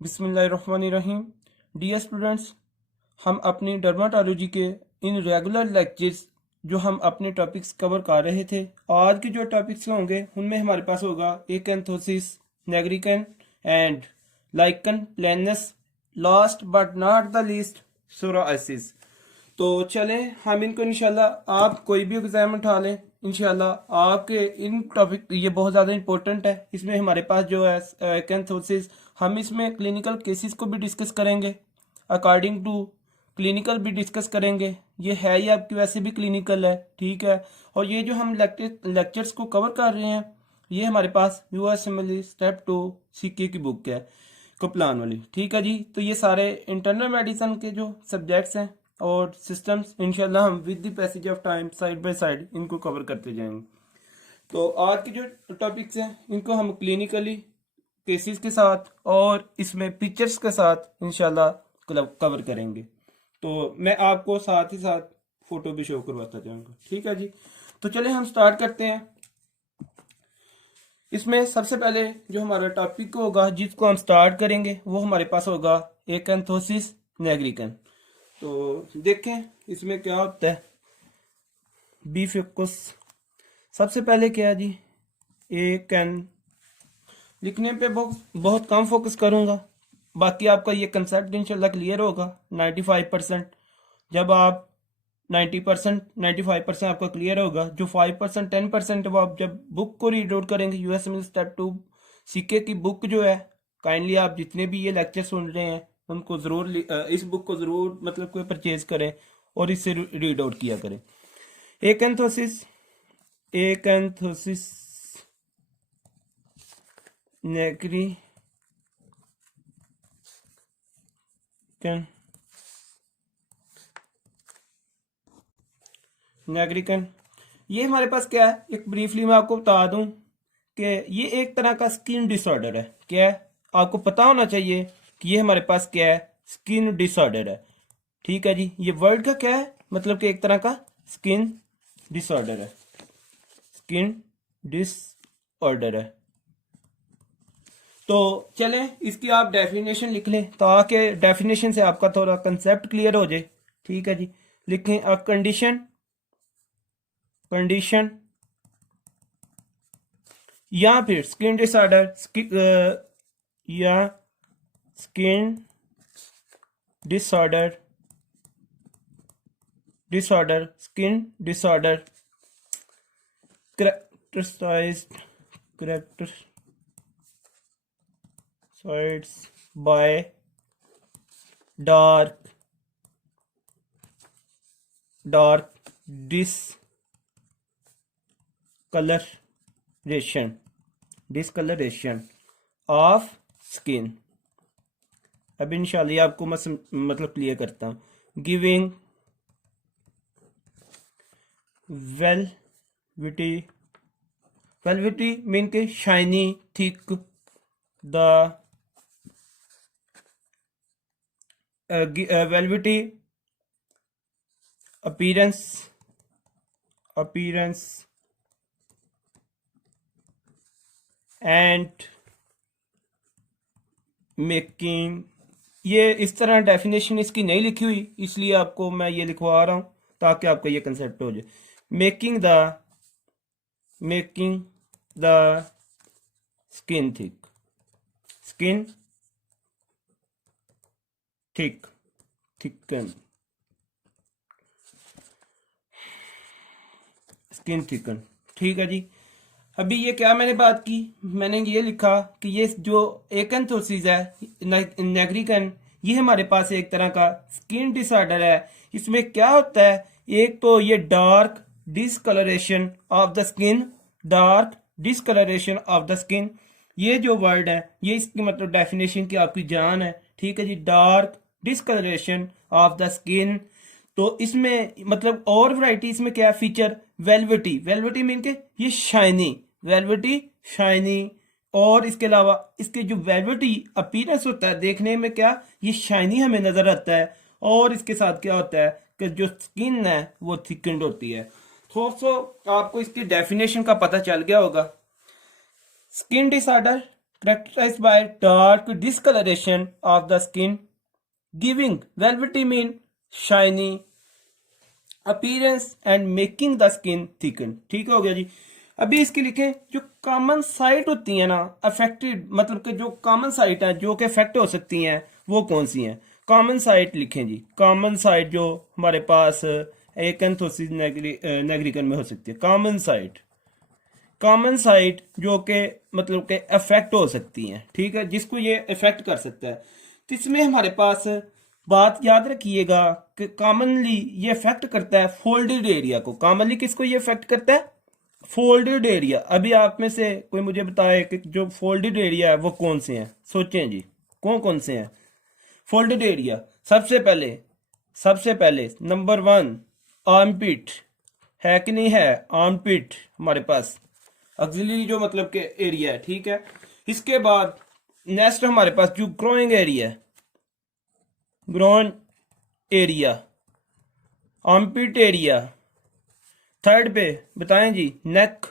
बिस्मिल्लाहिर्रहमानिर्रहीम। Dear students, हम अपनी डर्माटोलॉजी के इन रेगुलर लेक्चर्स जो हम अपने टॉपिक्स कवर कर रहे थे, आज के जो टॉपिक्स होंगे उनमें हमारे पास होगा acanthosis, nigricans and lichen planus, last but not the least psoriasis. तो चलें हम इनको इंशाल्लाह आप कोई भी एग्जाम उठा लें, इंशाल्लाह आपके इन टॉपिक ये बहुत ज़्यादा इंपॉर्टेंट है। इसमें हमारे पास जो है कैंथोसिस, हम इसमें क्लिनिकल केसेस को भी डिस्कस करेंगे, अकॉर्डिंग टू क्लिनिकल भी डिस्कस करेंगे। ये है ही आपकी वैसे भी क्लिनिकल है, ठीक है। और ये जो हम लेक्चर्स को कवर कर रहे हैं, ये हमारे पास यूएसएमएल स्टेप 2 सीके की बुक है, कप्लान वाली, ठीक है जी। तो ये सारे इंटरनल मेडिसिन के जो सब्जेक्ट्स हैं और सिस्टम्स, इंशाल्लाह हम with the passage of time side by side इनको कवर करते जाएंगे। तो आज के जो टॉपिक्स हैं इनको हम क्लिनिकली केसेस के साथ और इसमें पिक्चर्स के साथ इंशाल्लाह कवर करेंगे। तो मैं आपको साथ ही साथ फोटो भी शो करवाता जाऊंगा, ठीक है जी। तो चले हम स्टार्ट करते हैं। इसमें सबसे पहले जो हमारा टॉपिक होगा जिसको हम स्टार्ट करेंगे वो हमारे पास होगा एकैंथोसिस नेग्रिकन। तो देखें इसमें क्या होता है। बी फोकस सबसे पहले क्या है जी, एकैन लिखने पे बहुत कम फोकस करूंगा, बाकी आपका ये कंसेप्ट इंशाल्लाह क्लियर होगा 95%। जब आप 90% 95% आपका क्लियर होगा, जो 5% 10% वो आप जब बुक को रीड आउट करेंगे, यूएसएमएल स्टेप 2 सीके की बुक जो है, काइंडली आप जितने भी ये लेक्चर सुन रहे हैं उनको ज़रूर इस बुक को ज़रूर मतलब कोई परचेज करें और इससे रीड आउट किया करें। एकैंथोसिस नेग्रिकन ये हमारे पास क्या है, एक ब्रीफली मैं आपको बता दूं कि ये एक तरह का स्किन डिसऑर्डर है। क्या है, आपको पता होना चाहिए कि ये हमारे पास क्या है, स्किन डिसऑर्डर है, ठीक है जी। ये वर्ड का क्या है मतलब कि एक तरह का स्किन डिसऑर्डर है, स्किन डिसऑर्डर है। तो चलें इसकी आप डेफिनेशन लिख लें ताकि डेफिनेशन से आपका थोड़ा कंसेप्ट क्लियर हो जाए, ठीक है जी। लिखें अ कंडीशन या फिर स्किन डिसऑर्डर या skin disorder skin disorder characterized by dark discoloration of skin। अब इंशाल्लाह आपको मतलब क्लियर करता हूँ। गिविंग वेलविटी मीन के shiny, thick, the velvety appearance and making। ये इस तरह डेफिनेशन इसकी नहीं लिखी हुई, इसलिए आपको मैं ये लिखवा रहा हूं ताकि आपका ये कंसेप्ट हो जाए। मेकिंग द स्किन थिकन, ठीक है जी। अभी ये क्या मैंने बात की, मैंने ये लिखा कि ये जो एकैंथोसिस है नेग्रिकन, ये हमारे पास एक तरह का स्किन डिसऑर्डर है। इसमें क्या होता है, एक तो ये dark discolouration of the skin, ये जो वर्ड है ये इसकी मतलब डेफिनेशन की आपकी जान है, ठीक है जी। Dark discolouration of the skin. तो इसमें मतलब और वैरायटी इसमें क्या फीचर, वेलवेटी मीन के ये शाइनी। और इसके अलावा इसके जो वेलवेटी अपीयरेंस होता है देखने में, क्या ये शाइनी हमें नजर आता है। और इसके साथ क्या होता है कि जो स्किन है वो थिकन्ड होती है। दोस्तों आपको इसकी डेफिनेशन का पता चल गया होगा। Skin disorder characterized by dark discoloration of the skin, giving velvety mean shiny appearance and making the skin thicken। ठीक हो गया जी। अभी इसके लिखें जो कॉमन साइट होती है ना अफेक्टेड, मतलब कि जो कॉमन साइट है जो कि अफेक्ट हो सकती हैं वो कौन सी हैं। कॉमन साइट लिखें जी। कॉमन साइट जो हमारे पास एकंथोसिस नेग्रिकन में हो सकती है। कॉमन साइट जो कि मतलब कि अफेक्ट हो सकती हैं, ठीक है, जिसको ये अफेक्ट कर सकता है। तो इसमें हमारे पास बात याद रखिएगा कि कॉमनली ये अफेक्ट करता है फोल्डेड एरिया को। कॉमनली किसको ये अफेक्ट करता है? Folded area. अभी आप में से कोई मुझे बताए कि जो फोल्डेड एरिया है वो कौन से हैं, सोचें जी, कौन कौन से हैं फोल्डेड एरिया। सबसे पहले नंबर 1 आर्मपिट है कि नहीं है? आर्मपिट हमारे पास ऑक्सिलरी जो मतलब के एरिया है, ठीक है। इसके बाद नेक्स्ट हमारे पास जो ग्रोइंग एरिया है, grown area, armpit area. Third पे बताएं जी नेक।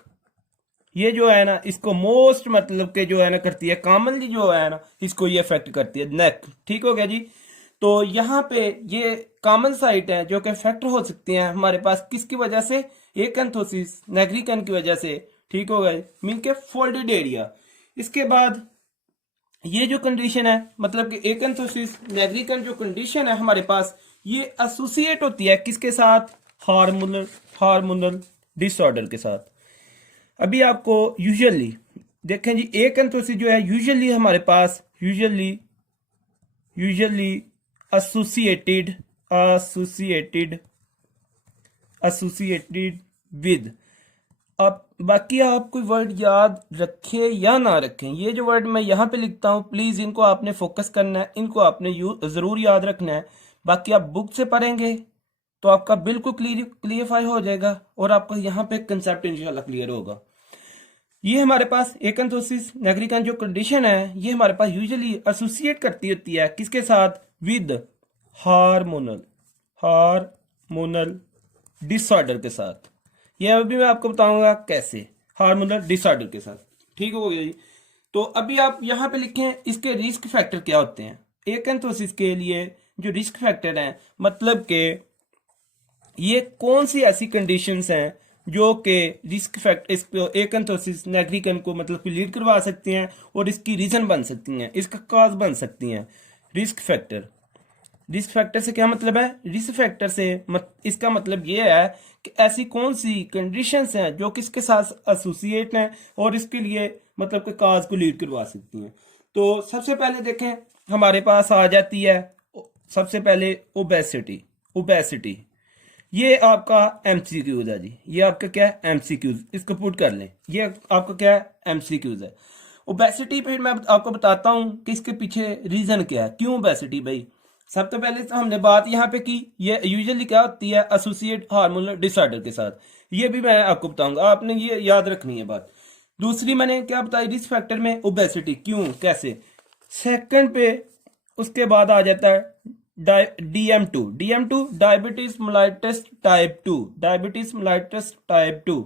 ये जो है ना इसको मोस्ट मतलब के जो है ना करती है, कॉमनली जो है ना इसको ये अफेक्ट करती है, नेक। ठीक हो गया जी। तो यहाँ पे ये कॉमन साइट है जो कि अफेक्ट हो सकती हैं हमारे पास किसकी वजह से? एकंथोसिस नेग्रिकन की वजह से। ठीक हो गया, मीन के फोल्डेड एरिया। इसके बाद ये जो कंडीशन है मतलब कि एकंथोसिस नेग्रिकन जो कंडीशन है हमारे पास, ये एसोसिएट होती है किसके साथ? हार्मोनल डिसऑर्डर के साथ। अभी आपको यूजुअली देखें जी, एकंथोसिस जो है यूजुअली हमारे पास यूजुअली एसोसिएटेड विद। अब बाकी आप कोई वर्ड याद रखें या ना रखें, ये जो वर्ड मैं यहाँ पे लिखता हूँ प्लीज इनको आपने फोकस करना है, इनको आपने जरूर याद रखना है। बाकी आप बुक से पढ़ेंगे तो आपका बिल्कुल क्लियरफाई हो जाएगा और आपका यहाँ पे कंसेप्ट इंशाल्लाह क्लियर होगा। ये हमारे पास एकंथोसिस नेग्रिकन जो कंडीशन है ये हमारे पास यूजुअली एसोसिएट करती होती है किसके साथ? विद हार्मोनल डिसऑर्डर के साथ। ये अभी मैं आपको बताऊंगा कैसे, हार्मोनल डिसऑर्डर के साथ। ठीक हो गया जी। तो अभी आप यहाँ पे लिखें इसके रिस्क फैक्टर क्या होते हैं। एकंथोसिस के लिए जो रिस्क फैक्टर हैं मतलब के ये कौन सी ऐसी कंडीशंस हैं जो कि रिस्क फैक्टर एकंथोसिस नेग्रिकन को मतलब कि लीड करवा सकती हैं और इसकी रीजन बन सकती हैं, इसका काज बन सकती हैं। रिस्क फैक्टर से क्या मतलब है? रिस्क फैक्टर से इसका मतलब ये है कि ऐसी कौन सी कंडीशंस हैं जो किसके साथ एसोसिएट हैं और इसके लिए मतलब कि काज को लीड करवा सकती हैं। तो सबसे पहले देखें हमारे पास आ जाती है सबसे पहले ओबेसिटी। ये आपका एमसीक्यूज है जी, ये आपका क्या है? एमसीक्यूज। इसको पुट कर लें, ये आपका क्या है? एमसीक्यूज है। ओबेसिटी फिर मैं आपको बताता हूं कि इसके पीछे रीजन क्या है, क्यों ओबेसिटी भाई। सबसे पहले तो हमने बात यहाँ पे की ये यूजुअली क्या होती है? एसोसिएट हार्मोनल डिसऑर्डर के साथ। ये भी मैं आपको बताऊंगा, आपने ये याद रखनी है बात। दूसरी मैंने क्या बताई रिस्क फैक्टर में? ओबेसिटी। क्यों, कैसे? सेकंड पे उसके बाद आ जाता है DM2 डायबिटीज मेलाइटस टाइप 2।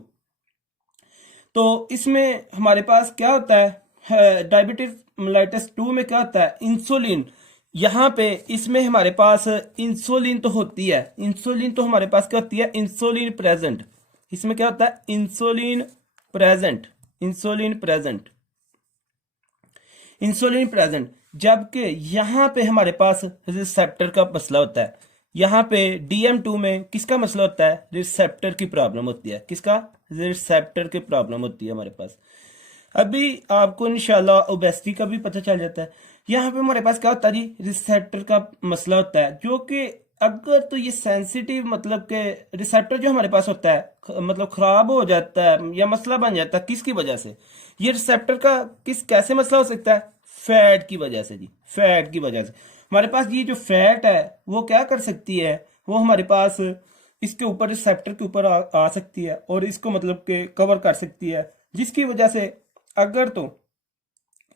तो इसमें हमारे पास क्या होता है डायबिटीज मेलाइटस 2 में क्या होता है? इंसुलिन। यहाँ पे इसमें हमारे पास इंसुलिन तो होती है, इंसुलिन तो हमारे पास क्या होती है? Insulin present. इसमें क्या होता है? Insulin present. जबकि यहाँ पे हमारे पास रिसेप्टर का मसला होता है। यहाँ पे DM2 में किसका मसला होता है? रिसेप्टर की प्रॉब्लम होती है। किसका? रिसेप्टर की प्रॉब्लम होती है हमारे पास। अभी आपको इंशाल्लाह ओबेसिटी का भी पता चल जाता है। यहाँ पे हमारे पास क्या होता है जी? रिसेप्टर का मसला होता है, जो कि अगर तो ये सेंसिटिव मतलब के रिसेप्टर जो हमारे पास होता है मतलब खराब हो जाता है या मसला बन जाता है, किसकी वजह से? ये रिसेप्टर का कैसे मसला हो सकता है? फैट की वजह से जी, फैट की वजह से। हमारे पास ये जो फैट है वो क्या कर सकती है? वो हमारे पास इसके ऊपर रिसेप्टर के ऊपर आ सकती है और इसको मतलब के कवर कर सकती है, जिसकी वजह से अगर तो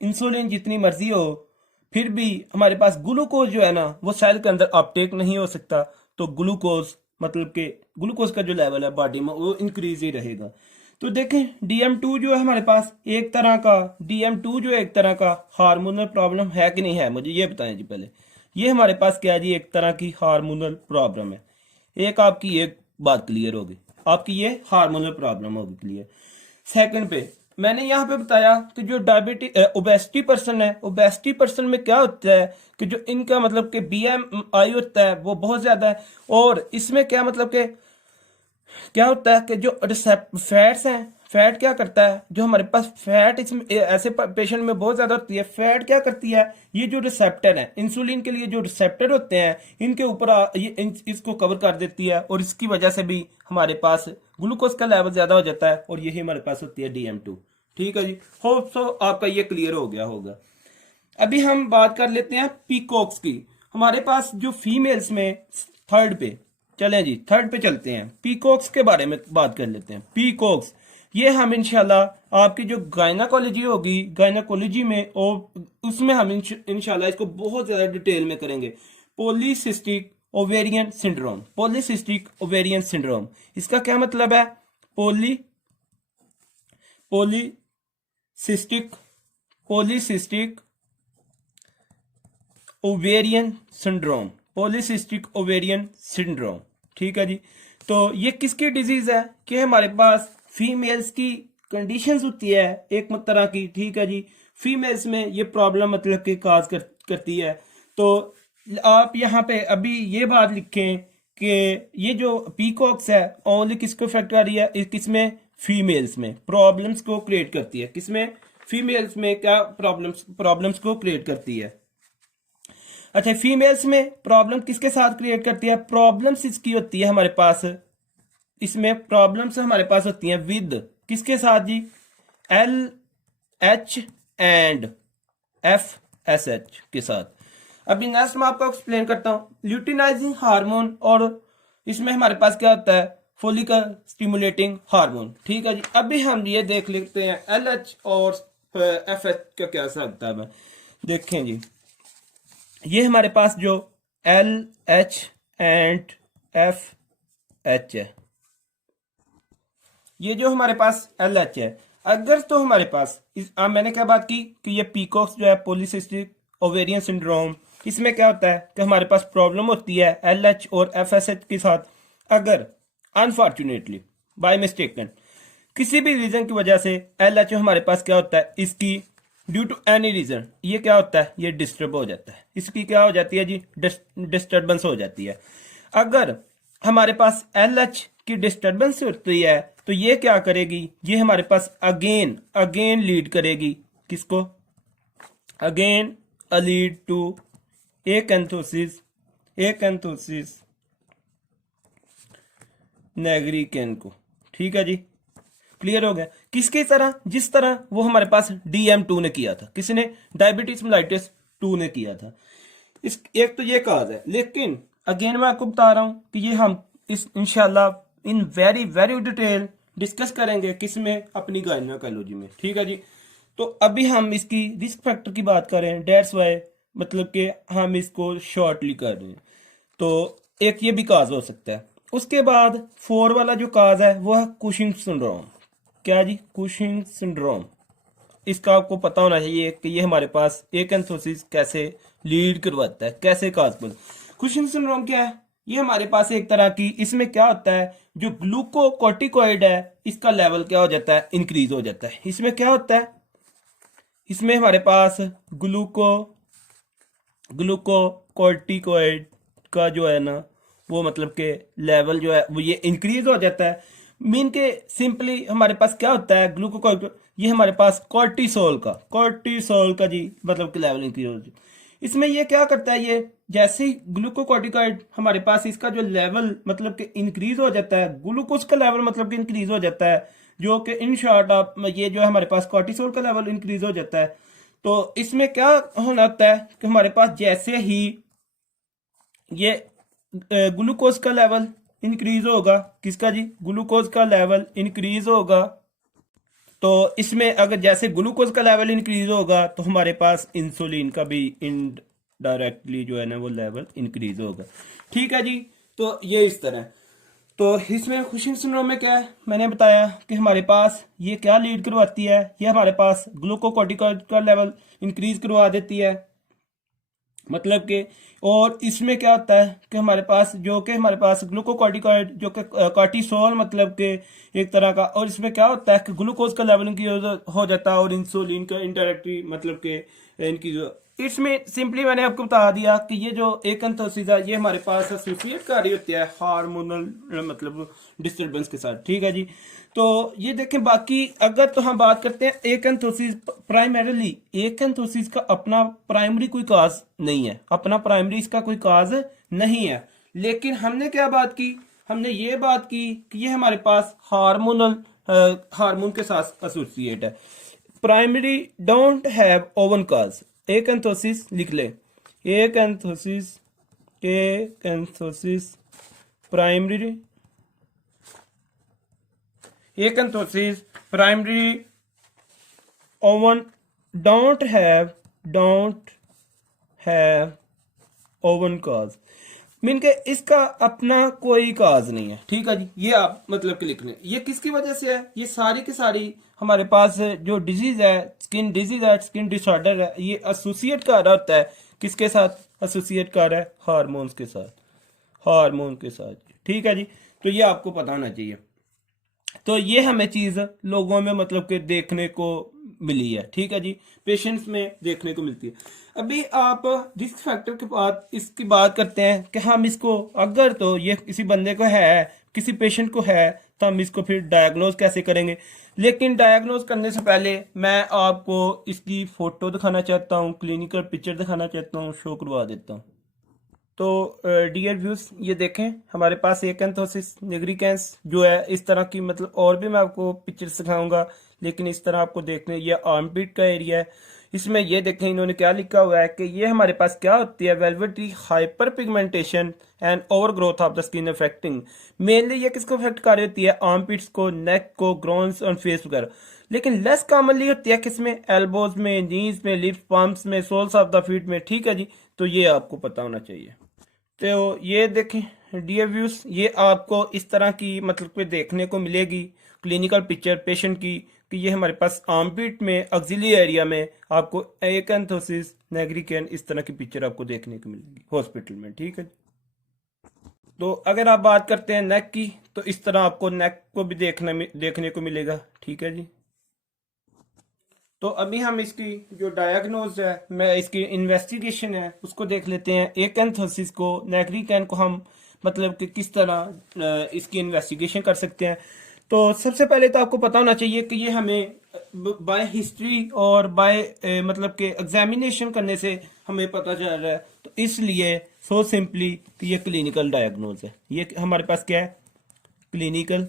इंसुलिन जितनी मर्जी हो फिर भी हमारे पास ग्लूकोज जो है ना वो सेल के अंदर अपटेक नहीं हो सकता। तो ग्लूकोज मतलब के ग्लूकोज का जो लेवल है बॉडी में वो इंक्रीज ही रहेगा। तो देखें DM2 जो है हमारे पास एक तरह का DM2 जो है एक तरह का हार्मोनल प्रॉब्लम है कि नहीं है, मुझे ये बताएं जी पहले। ये हमारे पास क्या है जी, एक तरह की हार्मोनल प्रॉब्लम है। एक आपकी एक बात क्लियर होगी, आपकी ये हार्मोनल प्रॉब्लम होगी क्लियर। सेकंड पे मैंने यहाँ पे बताया कि जो डायबिटिक ओबेसिटी पर्सन है, ओबेसिटी पर्सन में क्या होता है कि जो इनका मतलब कि BMI होता है वो बहुत ज्यादा है। और इसमें क्या मतलब कि क्या होता है कि जो फैट्स हैं, फैट क्या करता है, जो हमारे पास फैट इसमें ऐसे पेशेंट में बहुत ज्यादा होती है, फैट क्या करती है, ये जो रिसेप्टर है इंसुलिन के लिए जो रिसेप्टर होते हैं इनके ऊपर इसको कवर कर देती है, और इसकी वजह से भी हमारे पास ग्लूकोज का लेवल ज्यादा हो जाता है, और यही हमारे पास होती है DM2। ठीक है जी, होप सो आपका ये क्लियर हो गया होगा। अभी हम बात कर लेते हैं पीकॉक्स की। हमारे पास जो फीमेल्स में थर्ड पे, चलें जी थर्ड पे चलते हैं, पीकॉक्स के बारे में बात कर लेते हैं। पीकॉक्स ये हम इंशाल्लाह आपकी जो गायनाकोलॉजी होगी, गायनाकोलॉजी में और उसमें हम इंशाल्लाह इसको बहुत ज्यादा डिटेल में करेंगे। Polycystic ovarian syndrome, polycystic ovarian syndrome इसका क्या मतलब है? Polycystic polycystic ovarian syndrome, polycystic ovarian syndrome. ठीक है जी, तो ये किसकी डिजीज है कि हमारे पास फीमेल्स की कंडीशंस होती है एक तरह की। ठीक है जी, फीमेल्स में ये प्रॉब्लम मतलब कि करती है। तो आप यहाँ पे अभी ये बात लिखें कि ये जो पीकॉक्स है ओनली किसको इफेक्ट कर रही है, किसमें? फीमेल्स में प्रॉब्लम्स को क्रिएट करती है। किसमें? फीमेल्स में क्या प्रॉब्लम्स को क्रिएट करती है। अच्छा, फीमेल्स में प्रॉब्लम किसके साथ क्रिएट करती है? प्रॉब्लम्स इसकी होती है हमारे पास, इसमें प्रॉब्लम्स हमारे पास होती हैं विद किसके साथ जी? LH एंड FSH के साथ। अभी नेक्स्ट मैं आपको एक्सप्लेन करता हूं ल्यूटिनाइजिंग हार्मोन, और इसमें हमारे पास क्या होता है? Follicle stimulating hormone. ठीक है जी, अभी हम ये देख लेते हैं LH और FH का क्या होता है। देखें जी, ये हमारे पास जो LH एंड FH है, ये जो हमारे पास LH है, अगर तो हमारे पास मैंने क्या बात की कि ये पीकॉक्स जो है पॉलीसिस्टिक ओवेरियन सिंड्रोम, इसमें क्या होता है कि हमारे पास प्रॉब्लम होती है LH और FSH के साथ। अगर अनफॉर्चुनेटली बाय मिस्टेकन किसी भी रीजन की वजह से LH हमारे पास क्या होता है, इसकी ड्यू टू एनी रीजन ये क्या होता है, ये डिस्टर्ब हो जाता है। इसकी क्या हो जाती है जी? डिस्टर्बेंस हो जाती है। अगर हमारे पास LH की डिस्टर्बेंस होती है तो ये क्या करेगी, ये हमारे पास अगेन लीड करेगी किसको? अगेन लीड टू एकेंथोसिस नेग्रिकेन को। ठीक है जी, क्लियर हो गया। किसकी तरह? जिस तरह वो हमारे पास DM2 ने किया था। किसने? डायबिटीज मेलाइटिस 2 ने किया था। इस एक तो ये काज है, लेकिन अगेन मैं आपको बता रहा हूं कि ये हम इस इंशाल्लाह in very very detail discuss करेंगे किसमें? अपनी गायनाकोलॉजी में। ठीक है जी, तो अभी हम इसकी रिस्क फैक्टर की बात करें, डेट्स वाई मतलब कि हम इसको शॉर्टली कर रहे हैं, तो एक ये भी काज हो सकता है। उसके बाद 4 वाला जो काज है वो है कुशिंग सिंड्रोम। क्या जी? Cushing syndrome. इसका आपको पता होना चाहिए कि ये हमारे पास एकेंथोसिस कैसे लीड करवाता है, कैसे काजबल। कुशिंग सिंड्रोम क्या है? ये हमारे पास एक तरह की, इसमें क्या होता है, जो ग्लूकोकॉर्टिकॉइड है इसका लेवल क्या हो जाता है? इंक्रीज हो जाता है। इसमें क्या होता है? इसमें हमारे पास ग्लूकोकॉर्टिकॉइड का जो है ना वो मतलब के लेवल जो है वो ये इंक्रीज हो जाता है। मीन के सिंपली हमारे पास क्या होता है? ग्लूकोकॉर्टिक, ये हमारे पास कॉर्टिसोल का जी मतलब कि लेवल इंक्रीज हो जाता है। इसमें ये क्या करता है, ये जैसे ही ग्लूकोकॉर्टिकॉइड हमारे पास इसका जो लेवल मतलब कि इंक्रीज हो जाता है, ग्लूकोज का लेवल मतलब कि इंक्रीज हो जाता है, जो कि इन शॉर्ट आप ये जो है हमारे पास कॉर्टिसोल का लेवल इंक्रीज हो जाता है। तो इसमें क्या होना होता है कि हमारे पास जैसे ही ये ग्लूकोज का लेवल इंक्रीज होगा, किसका जी? ग्लूकोज का लेवल इंक्रीज होगा, तो इसमें अगर जैसे ग्लूकोज का लेवल इंक्रीज होगा तो हमारे पास इंसुलिन का भी इनडायरेक्टली जो है ना वो लेवल इंक्रीज होगा। ठीक है जी, तो ये इस तरह। तो इसमें खुशी सिंड्रोम में क्या है, मैंने बताया कि हमारे पास ये क्या लीड करवाती है, ये हमारे पास ग्लूकोकॉर्टिकॉइड का लेवल इंक्रीज करवा देती है। मतलब कि और इसमें क्या होता है कि हमारे पास ग्लूकोकॉर्टिकॉइड जो कि कॉर्टिसोल मतलब कि एक तरह का, और इसमें क्या होता है कि ग्लूकोज का लेवल इनकी हो जाता है और इंसुलिन का इंडायरेक्टली मतलब कि इनकी जो इसमें सिंपली मैंने आपको बता दिया कि ये जो एकंथोसिस है ये हमारे पास एसोसिएट कर रही होती है हार्मोनल मतलब डिस्टर्बेंस के साथ। ठीक है जी। तो ये देखें, बाकी अगर तो हम बात करते हैं एकंथोसिस, प्राइमरीली एकंथोसिस का अपना प्राइमरी कोई काज नहीं है, अपना प्राइमरी इसका कोई काज नहीं है। लेकिन हमने क्या बात की, हमने ये बात की कि ये हमारे पास हार्मोन के साथ एसोसिएट है। Primary don't have own cause. Acanthosis लिख ले, acanthosis acanthosis primary acanthosis primary own don't have own cause, mean के इसका अपना कोई काज नहीं है। ठीक है जी, ये आप मतलब कि लिख लें। ये किसकी वजह से है, ये सारी की सारी हमारे पास जो डिजीज है, स्किन डिजीज है, स्किन डिसऑर्डर है, ये एसोसिएट कर रहा होता है किसके साथ, एसोसिएट कर रहा है हार्मोन्स के साथ, हार्मोन के साथ। ठीक है जी, तो ये आपको पता होना चाहिए। तो ये हमें चीज लोगों में मतलब कि देखने को मिली है। ठीक है जी, पेशेंट्स में देखने को मिलती है। अभी आप रिस्क फैक्टर के बाद इसकी बात करते हैं कि हम इसको, अगर तो ये किसी बंदे को है, किसी पेशेंट को है, तो हम इसको फिर डायग्नोज कैसे करेंगे। लेकिन डायग्नोज करने से पहले मैं आपको इसकी फोटो दिखाना चाहता हूँ, क्लिनिकल पिक्चर दिखाना चाहता हूँ, शो करवा देता हूँ। तो डियर व्यूज, ये देखें हमारे पास एकंथोसिस निग्रिकेंस जो है इस तरह की, मतलब और भी मैं आपको पिक्चर सिखाऊंगा, लेकिन इस तरह आपको देखने, ये आर्मपिट का एरिया है। इसमें ये देखें इन्होंने क्या लिखा हुआ है कि ये हमारे पास क्या होती है, velvety hyperpigmentation and overgrowth of the skin affecting. Mainly ये किसको अफेक्ट कर रही होती है, आर्मपिट्स को, नेक को, ग्रोन्स और फेस वगैरह। लेकिन लेस कॉमनली होती है किसमें, एल्बोज में, नीज में, लिप्स, पाम्स में, सोल्स ऑफ द फीट में। ठीक है जी, तो ये आपको पता होना चाहिए। तो ये देखें डियर व्यूज, ये आपको इस तरह की मतलब पे देखने को मिलेगी क्लिनिकल पिक्चर पेशेंट की, कि ये हमारे पास आर्मपिट में एक्सिलरी एरिया में आपको एकंथोसिस निग्रिकेंस इस तरह की पिक्चर आपको देखने को मिलेगी हॉस्पिटल में। ठीक है, तो अगर आप बात करते हैं नेक की, तो इस तरह आपको नेक को भी देखने को मिलेगा। ठीक है जी। तो अभी हम इसकी जो डायग्नोज है, मैं इसकी इन्वेस्टिगेशन है उसको देख लेते हैं। एकंथोसिस को, नेग्रिकेन को हम मतलब कि किस तरह इसकी इन्वेस्टिगेशन कर सकते हैं। तो सबसे पहले तो आपको पता होना चाहिए कि ये हमें बाय हिस्ट्री और बाय मतलब कि एग्जामिनेशन करने से हमें पता चल रहा है। तो इसलिए सो सिंपली कि ये क्लिनिकल डायग्नोज है। ये हमारे पास क्या है, क्लिनिकल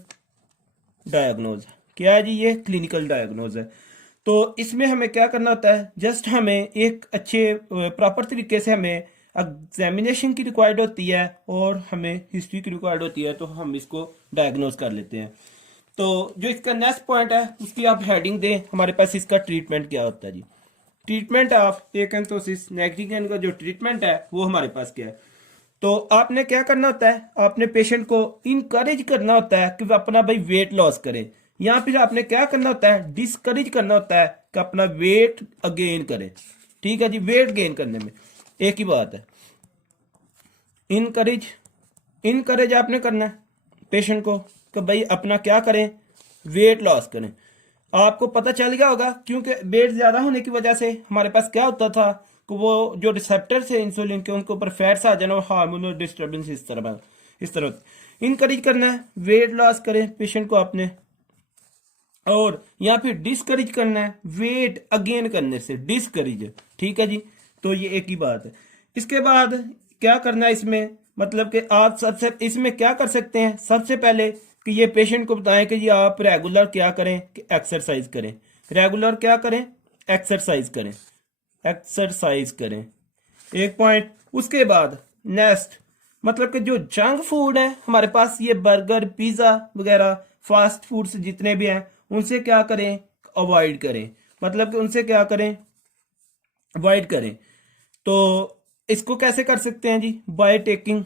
डायग्नोज। क्या है जी, ये क्लिनिकल डायग्नोज है। तो इसमें हमें क्या करना होता है, जस्ट हमें एक अच्छे प्रॉपर तरीके से हमें एग्जामिनेशन की रिक्वायर्ड होती है और हमें हिस्ट्री की रिक्वायर्ड होती है, तो हम इसको डायग्नोज कर लेते हैं। तो जो इसका नेक्स्ट पॉइंट है उसकी आप हेडिंग दें, हमारे पास इसका ट्रीटमेंट क्या होता है जी। ट्रीटमेंट ऑफ एकंथोसिस निग्रिकेंस का जो ट्रीटमेंट है वो हमारे पास क्या है। तो आपने क्या करना होता है, आपने पेशेंट को इनकरेज करना होता है कि वह अपना भाई वेट लॉस करे, या फिर आपने क्या करना होता है, डिस्करेज करना होता है कि अपना वेट अगेन करे। ठीक है जी, वेट गेन करने में एक ही बात है। इनकरेज, इनकरेज आपने करना है पेशेंट को कि भाई अपना क्या करें, वेट लॉस करें। आपको पता चल गया होगा, क्योंकि वेट ज्यादा होने की वजह से हमारे पास क्या होता था कि वो जो रिसेप्टर्स है इंसुलिन के, उनके ऊपर फैट्स आ जाना और हार्मोनल डिस्टर्बेंस इस तरह इनकरेज करना है, वेट लॉस करें पेशेंट को आपने। और या फिर डिस्करेज करना है, वेट अगेन करने से डिस्करेज। ठीक है जी, तो ये एक ही बात है। इसके बाद क्या करना है इसमें, मतलब कि आप सबसे इसमें क्या कर सकते हैं, सबसे पहले कि ये पेशेंट को बताएं कि जी आप रेगुलर क्या करें, कि एक्सरसाइज करें। रेगुलर क्या करें, एक्सरसाइज करें, एक्सरसाइज करें, एक पॉइंट। उसके बाद नेक्स्ट, मतलब कि जो जंक फूड है हमारे पास, ये बर्गर, पिज्जा वगैरह फास्ट फूड्स जितने भी हैं, उनसे क्या करें, अवॉइड करें। मतलब कि उनसे क्या करें, अवॉइड करें। तो इसको कैसे कर सकते हैं जी, by taking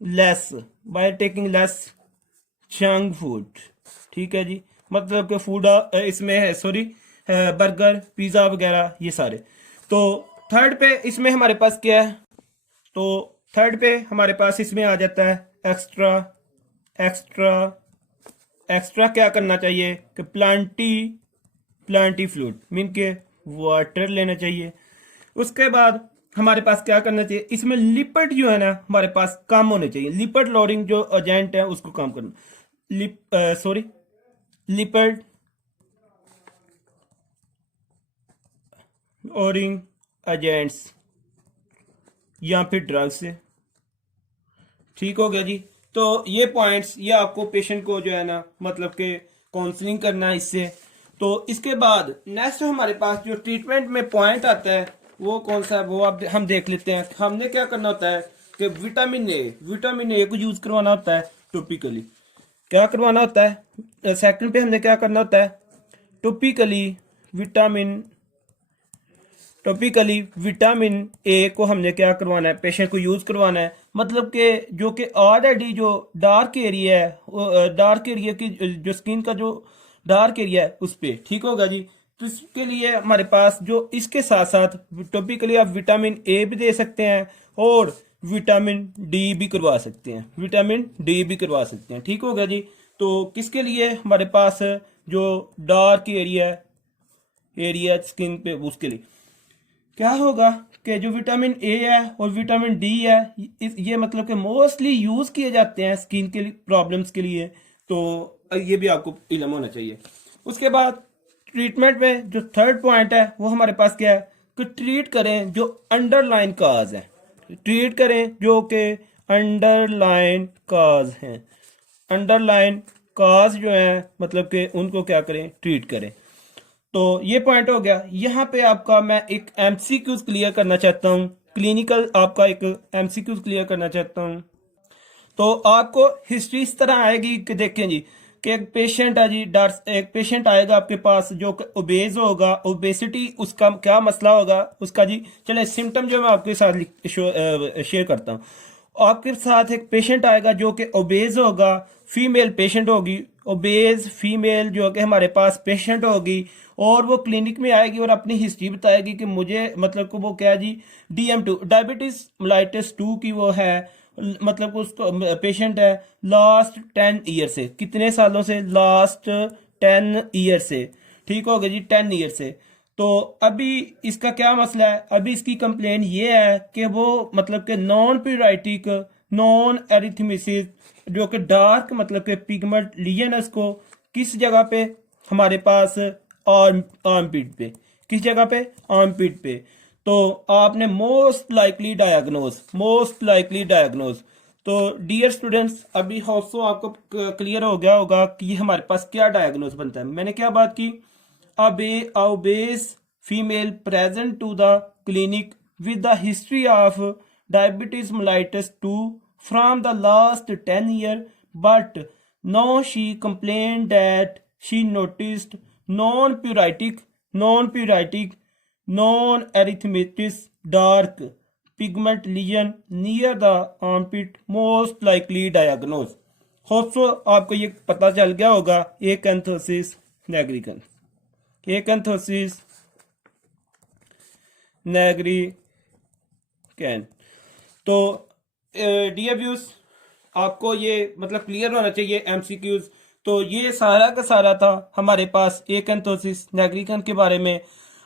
less, by taking less junk food. ठीक है जी, मतलब कि फूड इसमें है, सॉरी, बर्गर पिज़्ज़ा वगैरह ये सारे। तो थर्ड पे इसमें हमारे पास क्या है, तो थर्ड पे हमारे पास इसमें आ जाता है एक्स्ट्रा। एक्स्ट्रा एक्स्ट्रा क्या करना चाहिए कि प्लांटी फ्लूइड मीन के वाटर लेना चाहिए। उसके बाद हमारे पास क्या करना चाहिए, इसमें लिपिड जो है ना हमारे पास कम होने चाहिए। लिपिड लोडिंग जो एजेंट है उसको कम करना, सॉरी, लिपिड लोडिंग एजेंट्स या फिर ड्रग्स से। ठीक हो गया जी। तो ये पॉइंट्स ये आपको पेशेंट को जो है ना मतलब के काउंसलिंग करना है इससे। तो इसके बाद नेक्स्ट हमारे पास जो ट्रीटमेंट में पॉइंट आता है वो कौन सा है, वो आप हम देख लेते हैं। हमने क्या करना होता है कि विटामिन ए को यूज करवाना होता है टॉपिकली। क्या करवाना होता है, सेकंड पे हमने क्या करना होता है, topically vitamin topically vitamin A को हमने क्या करवाना है, पेशेंट को यूज करवाना है। मतलब कि जो कि ऑलरेडी जो डार्क एरिया है, डार्क एरिया की जो स्किन का जो डार्क एरिया है उस पे। ठीक होगा जी। तो इसके लिए हमारे पास जो इसके साथ साथ टॉपिकली आप विटामिन ए भी दे सकते हैं और विटामिन डी भी करवा सकते हैं, विटामिन डी भी करवा सकते हैं। ठीक होगा जी। तो किसके लिए हमारे पास जो डार्क एरिया स्किन पे उसके लिए क्या होगा कि जो विटामिन ए है और विटामिन डी है ये मतलब कि मोस्टली यूज किए जाते हैं स्किन के प्रॉब्लम्स के लिए। तो ये भी आपको इल्म होना चाहिए। उसके बाद ट्रीटमेंट में जो थर्ड पॉइंट है वो हमारे पास क्या है कि ट्रीट करें जो अंडरलाइन काज है, ट्रीट करें जो कि अंडरलाइन काज हैं। अंडरलाइन काज जो है मतलब कि उनको क्या करें, ट्रीट करें। तो ये पॉइंट हो गया। यहाँ पे आपका मैं एक एमसीक्यूज क्लियर करना चाहता हूँ, क्लिनिकल आपका एक एमसीक्यूज क्लियर करना चाहता हूँ। तो आपको हिस्ट्री इस तरह आएगी कि देखें जी कि एक पेशेंट है जी, एक पेशेंट आएगा आपके पास जो ओबेज होगा, ओबेसिटी उसका क्या मसला होगा उसका जी। चले सिम्टम जो मैं आपके साथ शेयर करता हूँ। आपके साथ एक पेशेंट आएगा जो कि ओबेज होगा, फीमेल पेशेंट होगी, ओबेज फीमेल जो कि हमारे पास पेशेंट होगी। और वो क्लिनिक में आएगी और अपनी हिस्ट्री बताएगी कि मुझे मतलब को वो क्या जी DM2 डायबिटीज मेलाइटिस 2 की वो है, मतलब उसको पेशेंट है लास्ट 10 ईयर से, कितने सालों से, लास्ट 10 ईयर से। ठीक हो गया जी, 10 ईयर से। तो अभी इसका क्या मसला है, अभी इसकी कंप्लेन ये है कि वो मतलब कि नॉन पीरियाडिक नॉन एरिथमेसिस जो कि डार्क मतलब कि पिगमेंट लीजन है उसको किस जगह पे हमारे पास आर्म पीट पे, किस जगह पे, आर्म पीट पे। तो आपने मोस्ट लाइकली डायग्नोज। तो डियर स्टूडेंट्स अभी होप्सो आपको क्लियर हो गया होगा कि ये हमारे पास क्या डायग्नोज बनता है। मैंने क्या बात की, obese female present to the clinic with the history of diabetes mellitus 2 from the last 10 years, but now she complained that she noticed non-puritic non-erythematous dark pigment lesion near the armpit, most likely diagnosed। Hope so आपको ये पता चल गया होगा acanthosis nigricans, acanthosis निग्रिकन। तो dear views आपको ये मतलब क्लियर होना चाहिए MCQs। तो ये सारा का सारा था हमारे पास एकैंथोसिस निग्रिकन के बारे में।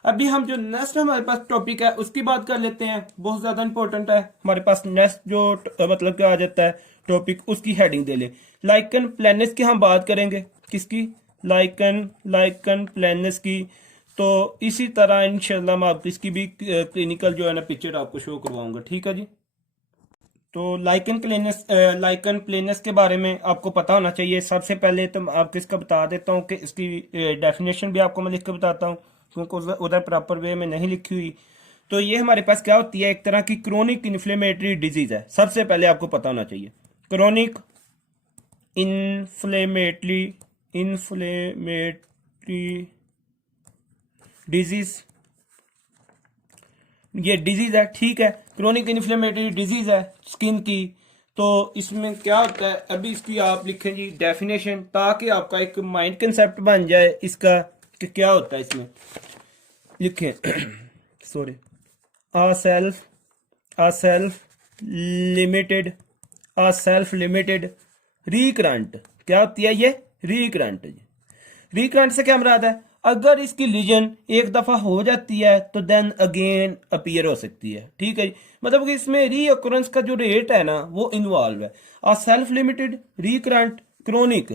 अभी हम जो नेक्स्ट हमारे पास टॉपिक है उसकी बात कर लेते हैं, बहुत ज़्यादा इंपॉर्टेंट है हमारे पास। नेक्स्ट जो मतलब क्या आ जाता है टॉपिक उसकी हेडिंग दे ले, लाइकन प्लैनेस की हम बात करेंगे। किसकी, लाइकन प्लैनेस की। तो इसी तरह इंशाल्लाह मैं आपको इसकी भी क्लिनिकल जो है ना पिक्चर आपको शो करवाऊंगा। ठीक है जी। तो लाइकन प्लेनस के बारे में आपको पता होना चाहिए। सबसे पहले तो मैं आपको इसका बता देता हूँ कि इसकी डेफिनेशन भी आपको मैं लिख कर बताता हूँ क्योंकि उधर प्रॉपर वे में नहीं लिखी हुई। तो ये हमारे पास क्या होती है, एक तरह की क्रोनिक इन्फ्लेमेटरी डिजीज है। सबसे पहले आपको पता होना चाहिए क्रोनिक इन्फ्लेमेटरी डिजीज, ये डिजीज है। ठीक है, क्रोनिक इन्फ्लेमेटरी डिजीज है स्किन की। तो इसमें क्या होता है, अभी इसकी आप लिखें जी डेफिनेशन, ताकि आपका एक माइंड कंसेप्ट बन जाए इसका कि क्या होता है इसमें। लिखें sorry, a self limited recurrent. क्या होती है ये? रिकरंट। रिकरंट से क्या मुराद है? अगर इसकी लीजन एक दफा हो जाती है तो देन अगेन अपीयर हो सकती है। ठीक है जी, मतलब कि इसमें रीअक्रेंस का जो रेट है ना वो इन्वॉल्व है। A self limited recurrent chronic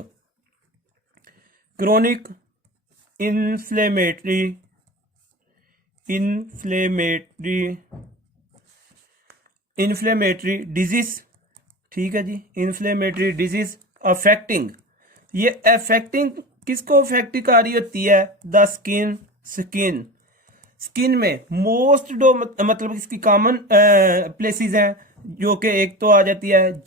inflammatory disease. ठीक है जी, इन्फ्लेमेटरी डिजीज अफेक्टिंग, ये अफेक्टिंग किसको अफेक्ट कर रही होती है? द स्किन में मोस्ट डो मतलब इसकी कॉमन प्लेसेस हैं, जो कि एक तो आ जाती है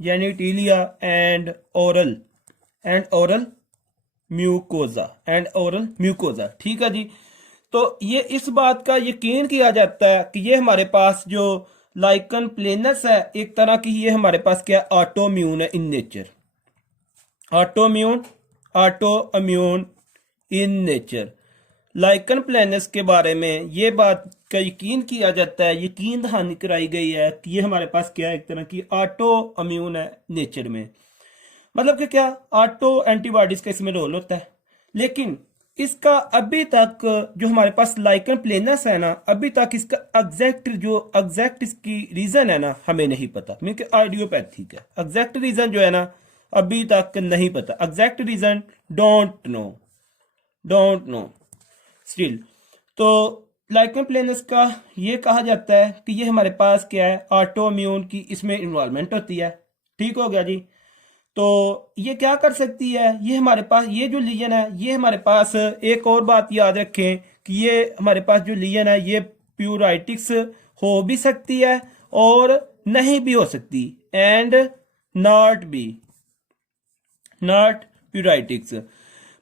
जेनिटिलिया एंड ओरल म्यूकोजा। ठीक है जी, तो ये इस बात का यकीन किया जाता है कि ये हमारे पास जो लाइकन प्लेनस है एक तरह की, ये हमारे पास क्या ऑटोम्यून है in nature. Autoimmune in nature. Lichen planus के बारे में ये बात का यकीन किया जाता है, यकीन दहानी कराई गई है कि ये हमारे पास क्या है, एक तरह की ऑटोइम्यून है नेचर में। मतलब कि क्या, ऑटो एंटीबॉडीज का इसमें रोल होता है। लेकिन इसका अभी तक जो हमारे पास लाइकन प्लेनस है ना, अभी तक इसका एग्जैक्ट इसकी रीजन है ना हमें नहीं पता, क्योंकि आइडियोपैथिक है। एग्जैक्ट रीजन जो है ना अभी तक नहीं पता, exact reason don't know still. तो लाइकन प्लेनस का ये कहा जाता है कि ये हमारे पास क्या है, ऑटोइम्यून की इसमें इन्वॉल्वमेंट होती है। ठीक हो गया जी। तो ये क्या कर सकती है, ये हमारे पास ये जो लीजन है, ये हमारे पास एक और बात याद रखें कि ये हमारे पास जो लीजन है ये प्यूराइटिक्स हो भी सकती है और नहीं भी हो सकती, एंड नॉट प्यूराइटिक्स।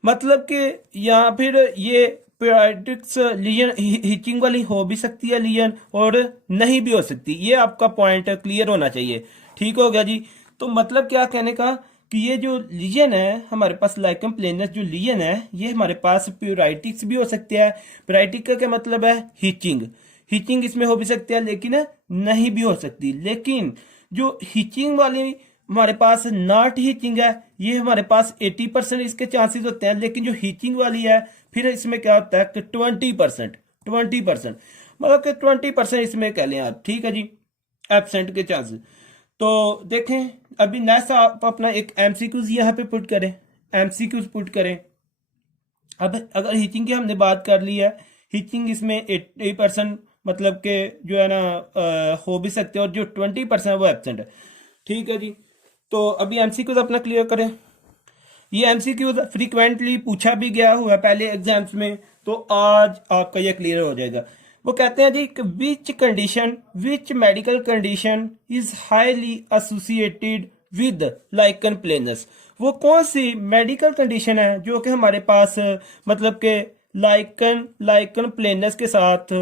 मतलब कि या फिर ये प्यूराइटिक्स लीजन हिचिंग वाली हो भी सकती है लीजन, और नहीं भी हो सकती। ये आपका पॉइंट क्लियर होना चाहिए। ठीक हो गया जी। तो मतलब क्या कहने का कि ये जो लीजन है हमारे पास, लाइकन प्लेनस जो लीजन है, ये हमारे पास प्यूराइटिक्स भी हो सकती है। प्यूराइटिक का क्या मतलब है? हिचिंग इसमें हो भी सकती है, लेकिन नहीं भी हो सकती। लेकिन जो हिचिंग वाली हमारे पास नॉट हिचिंग है, ये हमारे पास 80% इसके चांसेस होते हैं। लेकिन जो हिचिंग वाली है फिर इसमें क्या होता है कि 20% मतलब कि 20% इसमें कह लें आप। ठीक है जी, एब्सेंट के चांसेस। तो देखें अभी नेक्स्ट आप अपना एक एमसीक्यूज यहाँ पे पुट करें। अब अगर हिचिंग की हमने बात कर ली है, हिचिंग इसमें 80% मतलब के जो है ना हो भी सकते हैं, और जो 20% वो एब्सेंट है। ठीक है जी। तो अभी एमसीक्यूज अपना क्लियर करें। ये एमसीक्यूज फ्रीक्वेंटली पूछा भी गया हुआ है पहले एग्जाम्स में, तो आज आपका ये क्लियर हो जाएगा। वो कहते हैं जी, which medical condition is highly associated with lichen planus. वो कौन सी मेडिकल कंडीशन है जो कि हमारे पास मतलब के लाइकन प्लेनस के साथ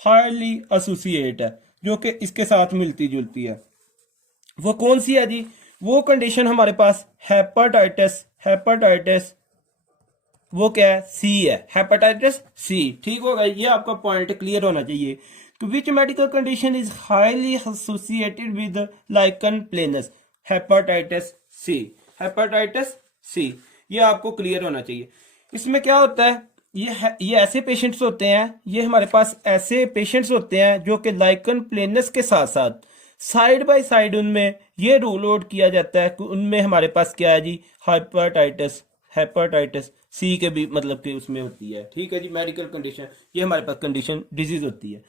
हाईली एसोसिएट है, जो कि इसके साथ मिलती जुलती है। वो कौन सी है जी? वो कंडीशन हमारे पास हेपेटाइटिस वो क्या है? सी है, हेपेटाइटिस सी। ठीक होगा, ये आपका पॉइंट क्लियर होना चाहिए। Which medical condition is highly associated with lichen planus? Hepatitis C. ये आपको क्लियर होना चाहिए। इसमें क्या होता है, ये ऐसे पेशेंट्स होते हैं, ये हमारे पास ऐसे पेशेंट्स होते हैं जो कि लाइकन प्लेनस के साथ साथ साइड बाय साइड उनमें ये रूल आउट किया जाता है कि उनमें हमारे पास क्या है जी, हेपेटाइटिस सी के भी मतलब कि उसमें होती है। ठीक है जी, मेडिकल कंडीशन, ये हमारे पास कंडीशन डिजीज होती है।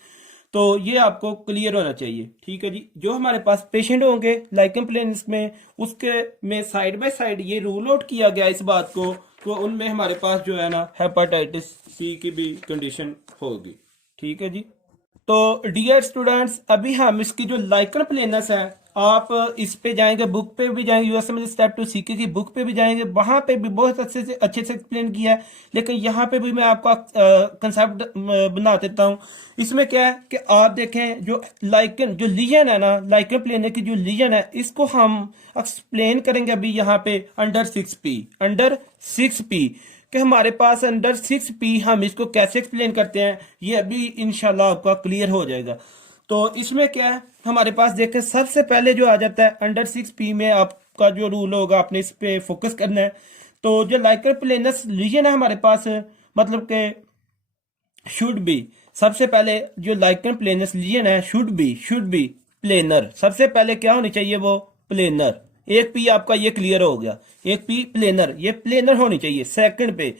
तो ये आपको क्लियर होना चाहिए। ठीक है जी, जो हमारे पास पेशेंट होंगे लाइकन प्लेनस में, उसके में साइड बाय साइड ये रूल आउट किया गया इस बात को, तो उनमें हमारे पास जो है ना हेपेटाइटिस सी की भी कंडीशन होगी। ठीक है जी। तो डियर स्टूडेंट्स, अभी हम इसकी जो लाइकन प्लेनस है, आप इस पे जाएंगे, बुक पे भी जाएंगे, यूएसएमएल स्टेप टू सीके की बुक पे भी जाएंगे, वहां पे भी बहुत अच्छे से एक्सप्लेन किया है। लेकिन यहाँ पे भी मैं आपका कंसेप्ट बना देता हूँ। इसमें क्या है कि आप देखें, जो लाइकन जो लीजन है ना, लाइकन प्लेनर की जो लीजन है, इसको हम एक्सप्लेन करेंगे अभी यहाँ पे अंडर 6 पी कि हमारे पास अंडर 6 पी हम इसको कैसे एक्सप्लेन करते हैं, ये अभी इंशाल्लाह आपका क्लियर हो जाएगा। तो इसमें क्या है, हमारे पास देखें सबसे पहले जो आ जाता है अंडर 6 पी में, आपका जो रूल होगा आपने इस पे फोकस करना है। तो जो लाइकर प्लेनस रीजन है हमारे पास, मतलब के शुड बी, सबसे पहले जो लाइकन प्लेनस लीजन है शुड बी प्लेनर। सबसे पहले क्या होनी चाहिए, वो प्लेनर। एक पी आपका ये क्लियर हो गया, एक पी प्लेनर, ये प्लेनर होनी चाहिए। सेकंड पे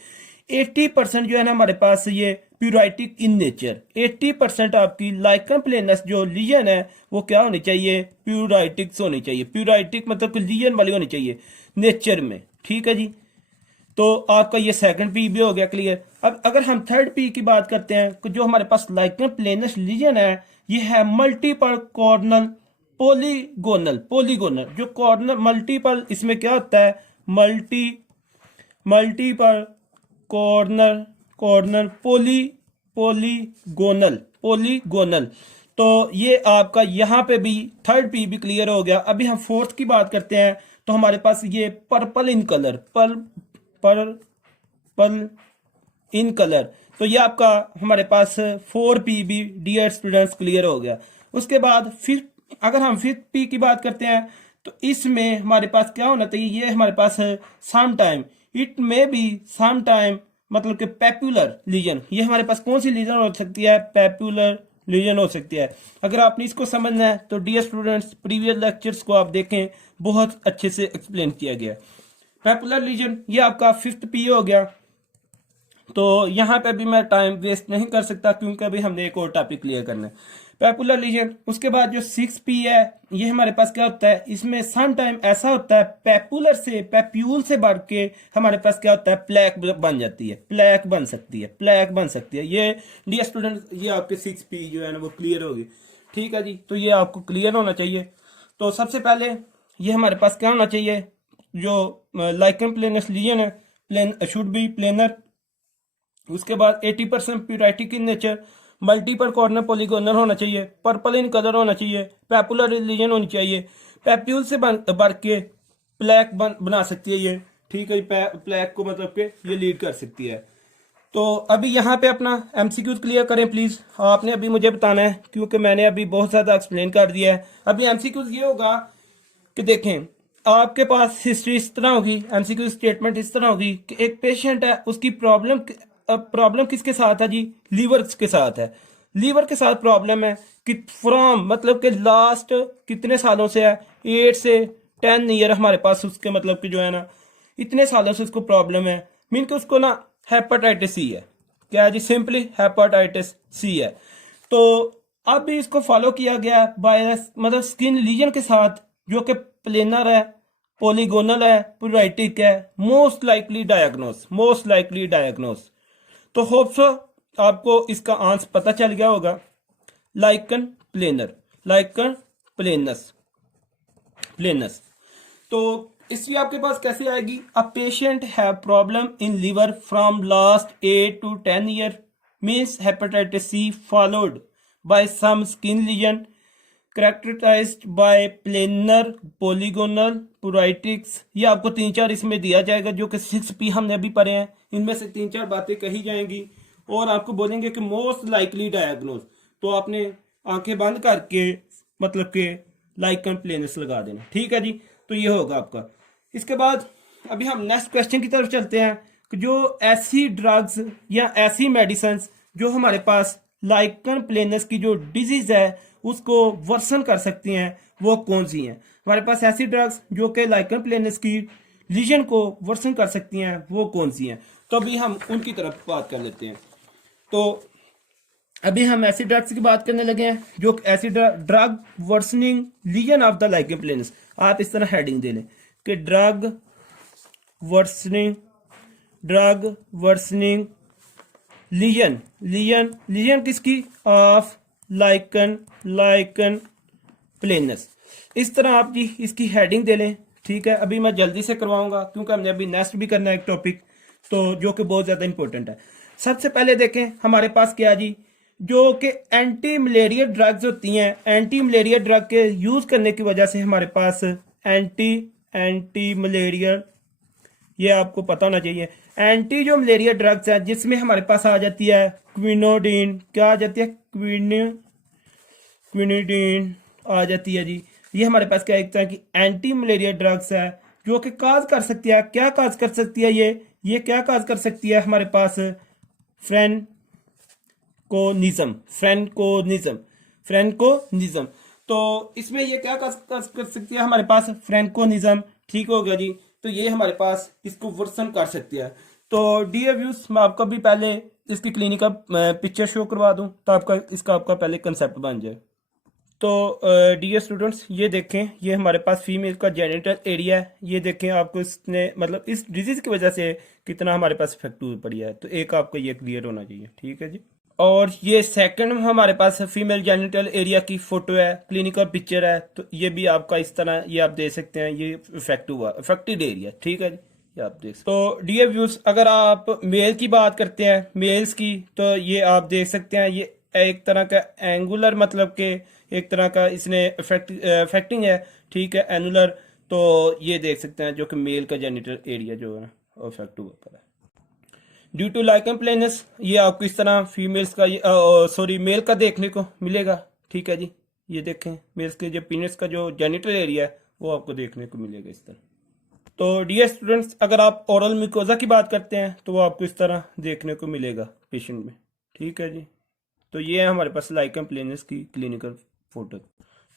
80% जो है ना हमारे पास ये प्यूराइटिक इन नेचर, 80% आपकी लाइकन प्लेनस जो लीजन है वो क्या होनी चाहिए, प्यूराइटिक्स होनी चाहिए। प्यूराइटिक मतलब कि लीजन वाली होनी चाहिए नेचर में, ठीक है जी। तो आपका ये सेकंड पी भी हो गया क्लियर। अब अगर हम थर्ड पी की बात करते हैं, तो जो हमारे पास लाइकन प्लेनस लीजन है, ये है मल्टीपल कॉर्नल पॉलीगोनल। पॉलीगोनल जो कॉर्नर मल्टीपल, इसमें क्या होता है, मल्टीपल कॉर्नर कॉर्नर पॉलीगोनल। तो ये आपका यहाँ पे भी थर्ड पी भी क्लियर हो गया। अभी हम फोर्थ की बात करते हैं, तो हमारे पास ये purple in colour, purple in colour, तो ये आपका हमारे पास 4 पी भी डियर स्टूडेंट्स क्लियर हो गया। उसके बाद फिर अगर हम फिफ्थ पी की बात करते हैं, तो इसमें हमारे पास क्या होना चाहिए, ये हमारे पास है some time, it may be some time, मतलब कि पेपुलर लीजन। ये हमारे पास कौन सी लीजन हो सकती है, पेपुलर लीजन हो सकती है। अगर आपने इसको समझना है तो डियर स्टूडेंट्स प्रीवियस लेक्चर्स को आप देखें, बहुत अच्छे से एक्सप्लेन किया गया है। पेपुलर लीजन ये आपका फिफ्थ पी हो गया। तो यहाँ पे भी मैं टाइम वेस्ट नहीं कर सकता, क्योंकि अभी हमने एक और टॉपिक क्लियर करना है, पेपुलर लीजन। उसके बाद जो 6 पी है, ये हमारे पास क्या होता है, इसमें सम टाइम ऐसा होता है पेपुलर से, पेप्यूल से बढ़ के हमारे पास क्या होता है, प्लेक बन जाती है, प्लेक बन सकती है। ये डियर स्टूडेंट, ये आपके 6 पी जो है ना वो क्लियर होगी, ठीक है जी। तो ये आपको क्लियर होना चाहिए। तो सबसे पहले ये हमारे पास क्या होना चाहिए, जो लाइकन प्लेनस लीजन है, प्लेन शुड बी प्लेनर। उसके बाद 80% pruritic in nature, multiple corner polygonal होना चाहिए, पर्पल इन कलर होना चाहिए, पेपुलर रिलीजन होनी चाहिए, पेप्यूल से बढ़ के प्लैक बना सकती है ये, ठीक है। प्लैक को मतलब के ये लीड कर सकती है। तो अभी यहाँ पे अपना एमसीक्यूज क्लियर करें प्लीज, आपने अभी मुझे बताना है, क्योंकि मैंने अभी बहुत ज़्यादा एक्सप्लेन कर दिया है। अभी एमसीक्यूज ये होगा कि देखें, आपके पास हिस्ट्री इस तरह होगी, एमसीक्यू स्टेटमेंट इस तरह होगी कि एक पेशेंट है, उसकी प्रॉब्लम किसके साथ है जी, लीवर के साथ है। लीवर के साथ प्रॉब्लम है कि फ्रॉम मतलब कि लास्ट कितने सालों से है, 8 से 10 ईयर हमारे पास उसके मतलब कि जो है ना, इतने सालों से उसको प्रॉब्लम है। मीन कि उसको ना हेपेटाइटिस सी है, क्या है जी, सिंपली हेपेटाइटिस सी है। तो अब भी इसको फॉलो किया गया बाय मतलब स्किन लीजन के साथ, जो कि प्लेनर है, पॉलीगोनल है, प्यूराइटिक है, मोस्ट लाइकली डायग्नोस। तो होप सो आपको इसका आंसर पता चल गया होगा। Lichen planus. तो इसकी आपके पास कैसे आएगी, a patient have problem in liver from last 8 to 10 year, means hepatitis C followed by some skin lesion characterized by planar polygonal pruritics. ये आपको 3-4 इसमें दिया जाएगा, जो कि 6 पी हमने अभी पढ़े हैं, इनमें से 3-4 बातें कही जाएंगी और आपको बोलेंगे कि मोस्ट लाइकली डायग्नोज। तो आपने आंखें बंद करके मतलब के लाइकन प्लेनस लगा देना, ठीक है जी। तो ये होगा आपका। इसके बाद अभी हम नेक्स्ट क्वेश्चन की तरफ चलते हैं कि जो ऐसी ड्रग्स या ऐसी मेडिसिन जो हमारे पास लाइकन प्लेनस की जो डिजीज है उसको वर्सन कर सकती हैं, वो कौन सी हैं। हमारे पास ऐसी ड्रग्स जो कि लाइकन प्लेनस की लीजन को वर्सन कर सकती हैं, वो कौन सी हैं। तो अभी हम उनकी तरफ बात कर लेते हैं। तो अभी हम ऐसी ड्रग्स की बात करने लगे हैं, जो ऐसी drug worsening lesion of the lichen planus. आप इस तरह हेडिंग दे लें कि ड्रग वर्सनिंग लीजन किसकी, ऑफ लाइकन लाइकन प्लेनस। इस तरह आप जी इसकी हेडिंग दे लें। ठीक है, अभी मैं जल्दी से करवाऊंगा क्योंकि हमने अभी नेक्स्ट भी करना है एक टॉपिक, तो जो कि बहुत ज़्यादा इंपॉर्टेंट है। सबसे पहले देखें हमारे पास क्या जी, जो कि एंटी मलेरिया ड्रग्स होती हैं। एंटी मलेरिया ड्रग के यूज़ करने की वजह से हमारे पास एंटी मलेरिया, ये आपको पता होना चाहिए। एंटी जो मलेरिया ड्रग्स है जिसमें हमारे पास आ जाती है क्विनोडिन, क्या आ जाती है, क्विनिडीन आ जाती है जी। ये हमारे पास क्या एक तरह की एंटी मलेरिया ड्रग्स है जो कि काज कर सकती है, क्या काज कर सकती है, ये क्या काज कर सकती है हमारे पास, फ्रेनकोनिज्म, फ्रेनकोनिज्म। तो इसमें ये क्या कर सकती है हमारे पास, फ्रेनकोनिज्म। ठीक हो गया जी, तो ये हमारे पास इसको वर्सन कर सकती है। तो डियर व्यूज, मैं आपको भी पहले इसकी क्लिनिक का पिक्चर शो करवा दूं तो आपका पहले कंसेप्ट बन जाए। तो डियर स्टूडेंट्स, ये देखें, ये हमारे पास फीमेल का जेनिटल एरिया है। ये देखें आपको इसने मतलब इस डिजीज की वजह से कितना हमारे पास इफेक्ट पड़ी है, तो एक आपको ये क्लियर होना चाहिए। ठीक है जी। और ये सेकंड हमारे पास फीमेल जेनिटल एरिया की फोटो है, क्लिनिकल पिक्चर है। तो ये भी आपका इस तरह ये आप देख सकते हैं, ये इफेक्टेड एरिया। ठीक है जी, ये आप देख सकते। तो डियर व्यूज, अगर आप मेल की बात करते हैं, मेल्स की, तो ये आप देख सकते हैं, ये एक तरह का एंगुलर, मतलब के एक तरह का इसने इफेक्टिंग है। ठीक है, एनुलर। तो ये देख सकते हैं जो कि मेल का जेनिटल एरिया जो है ना इफेक्ट हुआ है ड्यू टू लाइकन प्लेनस। ये आपको इस तरह फीमेल्स का सॉरी मेल का देखने को मिलेगा। ठीक है जी, ये देखें मेल्स के जो पीनस का जो जेनिटल एरिया है वो आपको देखने को मिलेगा इस तरह। तो डियर स्टूडेंट्स, अगर आप ओरल म्यूकोजा की बात करते हैं तो वो आपको इस तरह देखने को मिलेगा पेशेंट में। ठीक है जी, तो ये है हमारे पास लाइकन प्लेनस की क्लिनिकल फोटो।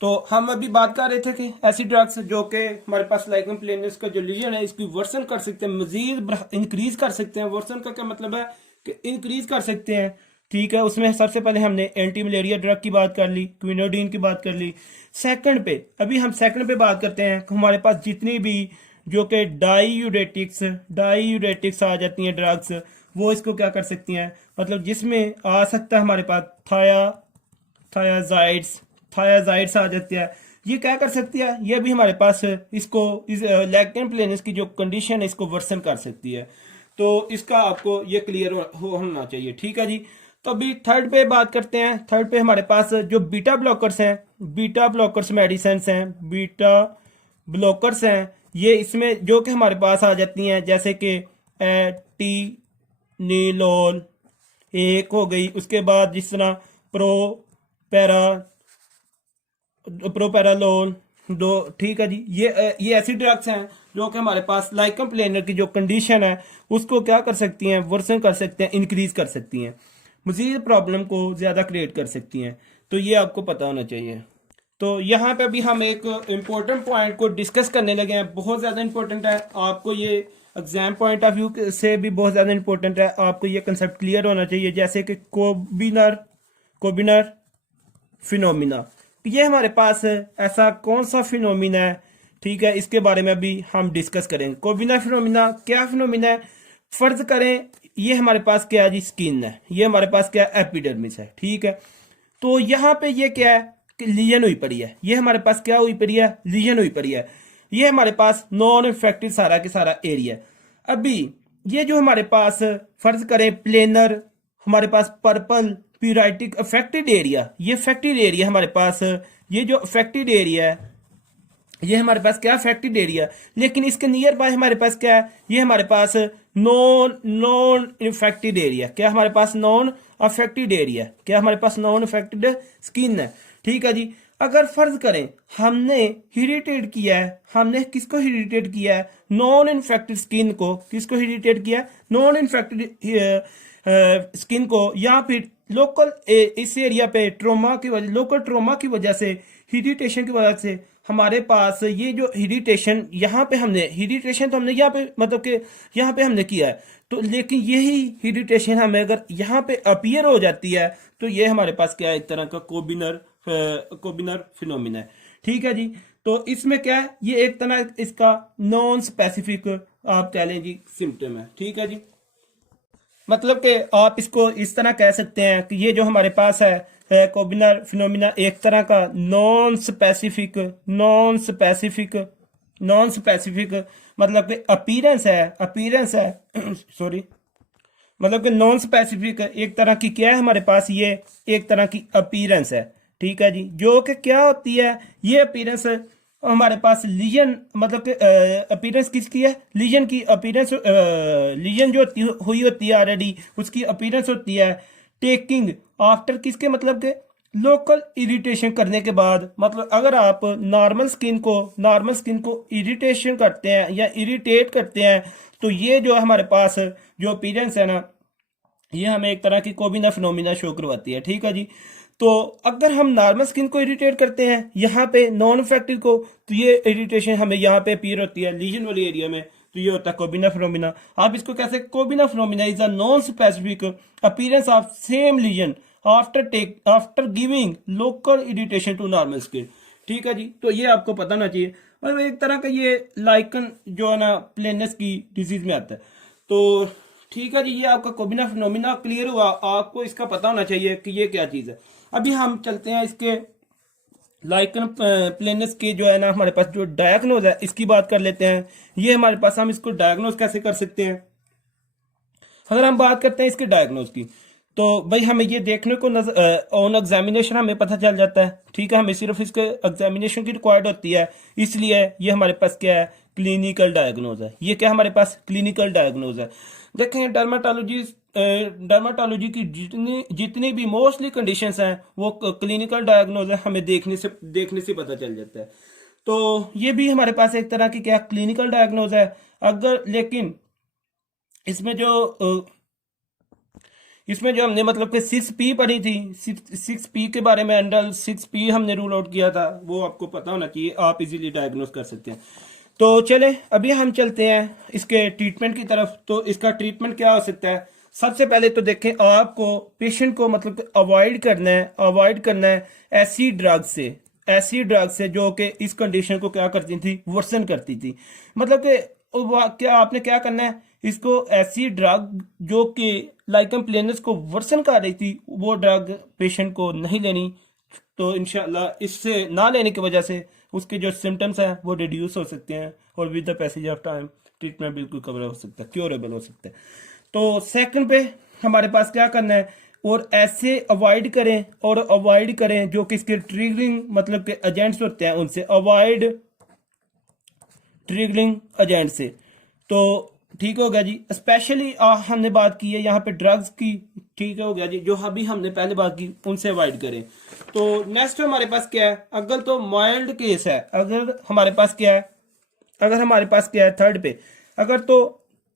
तो हम अभी बात कर रहे थे कि ऐसी ड्रग्स जो कि हमारे पास लाइकन प्लेनस का जो लीजन है इसकी वर्सन कर सकते हैं, मजीद इंक्रीज कर सकते हैं। वर्सन का क्या मतलब है कि इंक्रीज कर सकते हैं। ठीक है, उसमें सबसे पहले हमने एंटी मलेरिया ड्रग की बात कर ली, क्विनोडिन की बात कर ली। सेकंड पे अभी हम सेकंड पे बात करते हैं कि हमारे पास जितनी भी जो कि डाईयूरेटिक्स आ जाती हैं ड्रग्स, वो इसको क्या कर सकती हैं, मतलब जिसमें आ सकता है हमारे पास थायाजाइड्स आ जाती है। ये क्या कर सकती है, ये भी हमारे पास इसको इस लैक्टन प्लेनस की जो कंडीशन है इसको वर्सन कर सकती है। तो इसका आपको ये क्लियर होना चाहिए। ठीक है जी। तो अभी थर्ड पे बात करते हैं। थर्ड पे हमारे पास जो बीटा ब्लॉकर्स हैं, बीटा ब्लॉकर्स मेडिसिन हैं, बीटा ब्लॉकर्स हैं, ये इसमें जो कि हमारे पास आ जाती हैं, जैसे कि टीनिलोल एक हो गई, उसके बाद जिस तरह प्रोपेरालोल दो। ठीक है जी, ये ऐसी ड्रग्स हैं जो कि हमारे पास लाइकन प्लेनर की जो कंडीशन है उसको क्या कर सकती हैं, वर्सन कर सकते हैं, इंक्रीज कर सकती हैं, मजीद प्रॉब्लम को ज़्यादा क्रिएट कर सकती हैं। तो ये आपको पता होना चाहिए। तो यहाँ पे अभी हम एक इम्पोर्टेंट पॉइंट को डिस्कस करने लगे हैं, बहुत ज़्यादा इम्पोर्टेंट है। आपको ये एग्जाम पॉइंट ऑफ व्यू से भी बहुत ज़्यादा इम्पोर्टेंट है, आपको ये कंसेप्ट क्लियर होना चाहिए। जैसे कि कोबिनर फिनोमिना, ये हमारे पास ऐसा कौन सा फिनोमिना है, ठीक है, इसके बारे में अभी हम डिस्कस करेंगे। कोबिनर फिनोमिना क्या फिनोमिना है, फर्ज करें ये हमारे पास क्या है जी, स्किन है, ये हमारे पास क्या है, एपिडर्मिस है। ठीक है, तो यहाँ पे ये क्या है कि लीजन हुई पड़ी है, ये हमारे पास क्या हुई पड़ी है, लीजन हुई पड़ी है। ये हमारे पास नॉन इन्फेक्टेड सारा के सारा एरिया। अभी ये जो हमारे पास फर्ज करें प्लेनर, हमारे पास पर्पल प्यूराइटिक अफेक्टेड एरिया, ये अफेक्टेड एरिया हमारे पास, ये जो अफेक्टेड एरिया है ये हमारे पास क्या अफेक्टेड एरिया, लेकिन इसके नियर बाय हमारे पास क्या है, ये हमारे पास नॉन इन्फेक्टेड एरिया, क्या हमारे पास नॉन अफेक्टेड एरिया, क्या हमारे पास नॉन अफेक्टेड स्किन है। ठीक है जी, अगर फर्ज करें हमने हेरिटेट किया है, हमने किसको हेरिटेट किया है, नॉन इन्फेक्टेड स्किन को, किसको हेरिटेट किया है, नॉन इन्फेक्टेड स्किन को, या फिर लोकल इस एरिया पे ट्रोमा की वजह, लोकल ट्रोमा की वजह से, हेरिटेशन की वजह से हमारे पास ये जो हेरिटेशन, यहाँ पे हमने हेरिटेशन तो हमने यहाँ पे मतलब कि यहाँ पे हमने किया है, तो लेकिन यही हेरिटेशन हमें अगर यहाँ पे अपीयर हो जाती है तो ये हमारे पास क्या है, एक तरह का कोबिनर फिनोमिना है। ठीक है जी, तो इसमें क्या है, ये एक तरह इसका नॉन स्पेसिफिक आप कह लें जी सिम्टम है। ठीक है जी, मतलब कि आप इसको इस तरह कह सकते हैं कि ये जो हमारे पास है कोबिना फिनोमिना एक तरह का नॉन स्पेसिफिक मतलब कि अपीरेंस है सॉरी, मतलब कि नॉन स्पेसिफिक एक तरह की क्या है हमारे पास, ये एक तरह की अपीरेंस है। ठीक है जी, जो कि क्या होती है ये अपीरेंस हमारे पास लीजन, मतलब कि अपीरेंस किसकी है, लीजन की अपीरेंस, लीजन जो हुई होती है ऑलरेडी उसकी अपीरेंस होती है टेकिंग आफ्टर किसके, मतलब के लोकल इरिटेशन करने के बाद। मतलब अगर आप नॉर्मल स्किन को इरिटेशन करते हैं या इरिटेट करते हैं तो ये जो हमारे पास जो अपीरेंस है ना, ये हमें एक तरह की कोबिना फिनोमिना शो करवाती है। ठीक है जी, तो अगर हम नॉर्मल स्किन को इरिटेट करते हैं यहाँ पे नॉन इफेक्टिव को, तो ये इरिटेशन हमें यहाँ पे अपीयर होती है लीजन वाली एरिया में, तो ये होता है कोबिना फिनोमिना। आप इसको कैसे, Koebner phenomena is a non specific appearance of same lesion after giving local irritation to normal skin. ठीक है जी, तो ये आपको पता होना चाहिए। और एक तरह का ये लाइकन जो है ना प्लेननेस की डिजीज में आता है। तो ठीक है जी, ये आपका कोबिना फिनोमिना क्लियर हुआ, आपको इसका पता होना चाहिए कि ये क्या चीज़ है। अभी हम चलते हैं इसके लाइकन प्लेनस के जो है ना हमारे पास जो डायग्नोज है इसकी बात कर लेते हैं। ये हमारे पास, हम इसको डायग्नोज कैसे कर सकते हैं। अगर हम बात करते हैं इसके डायग्नोज की, तो भाई हमें ये देखने को ऑन एग्जामिनेशन हमें पता चल जाता है। ठीक है, हमें सिर्फ इसके एग्जामिनेशन की रिक्वायर्ड होती है, इसलिए ये हमारे पास क्या है, क्लिनिकल डायग्नोज है। ये क्या हमारे पास क्लिनिकल डायग्नोज है। देखें डर्माटोलॉजी की जितनी जितनी भी मोस्टली कंडीशंस हैं वो क्लिनिकल डायग्नोज है, हमें देखने से पता चल जाता है। तो ये भी हमारे पास एक तरह की क्या क्लिनिकल डायग्नोज है। अगर लेकिन इसमें जो हमने मतलब कि 6P पढ़ी थी, 6P के बारे में, अंडर 6P हमने रूल आउट किया था, वो आपको पता होना चाहिए, आप इजीली डायग्नोज कर सकते हैं। तो चले अभी हम चलते हैं इसके ट्रीटमेंट की तरफ। तो इसका ट्रीटमेंट क्या हो सकता है। सबसे पहले तो देखें, आपको पेशेंट को मतलब कि अवॉइड करना है ऐसी ड्रग से जो कि इस कंडीशन को क्या करती थी, वर्सन करती थी। मतलब कि क्या आपने क्या करना है, इसको ऐसी ड्रग जो कि लाइकन प्लेनस को वर्सन कर रही थी वो ड्रग पेशेंट को नहीं लेनी। तो इंशाल्लाह इससे ना लेने की वजह से उसके जो सिम्टम्स हैं वो रिड्यूस हो सकते हैं और with the passage of time treatment बिल्कुल कवर हो सकता है, क्योरेबल हो सकता है। तो सेकंड पे हमारे पास क्या करना है, और ऐसे अवॉइड करें जो कि इसके ट्रिगरिंग मतलब के एजेंट्स होते हैं उनसे, अवॉइड ट्रिगरिंग एजेंट से। तो ठीक हो गया जी, स्पेशली हमने बात की है यहाँ पे ड्रग्स की। ठीक हो गया जी, जो अभी हमने पहले बात की उनसे अवॉइड करें। तो नेक्स्ट हमारे पास क्या है, अगर तो माइल्ड केस है, अगर हमारे पास क्या है थर्ड पे, अगर तो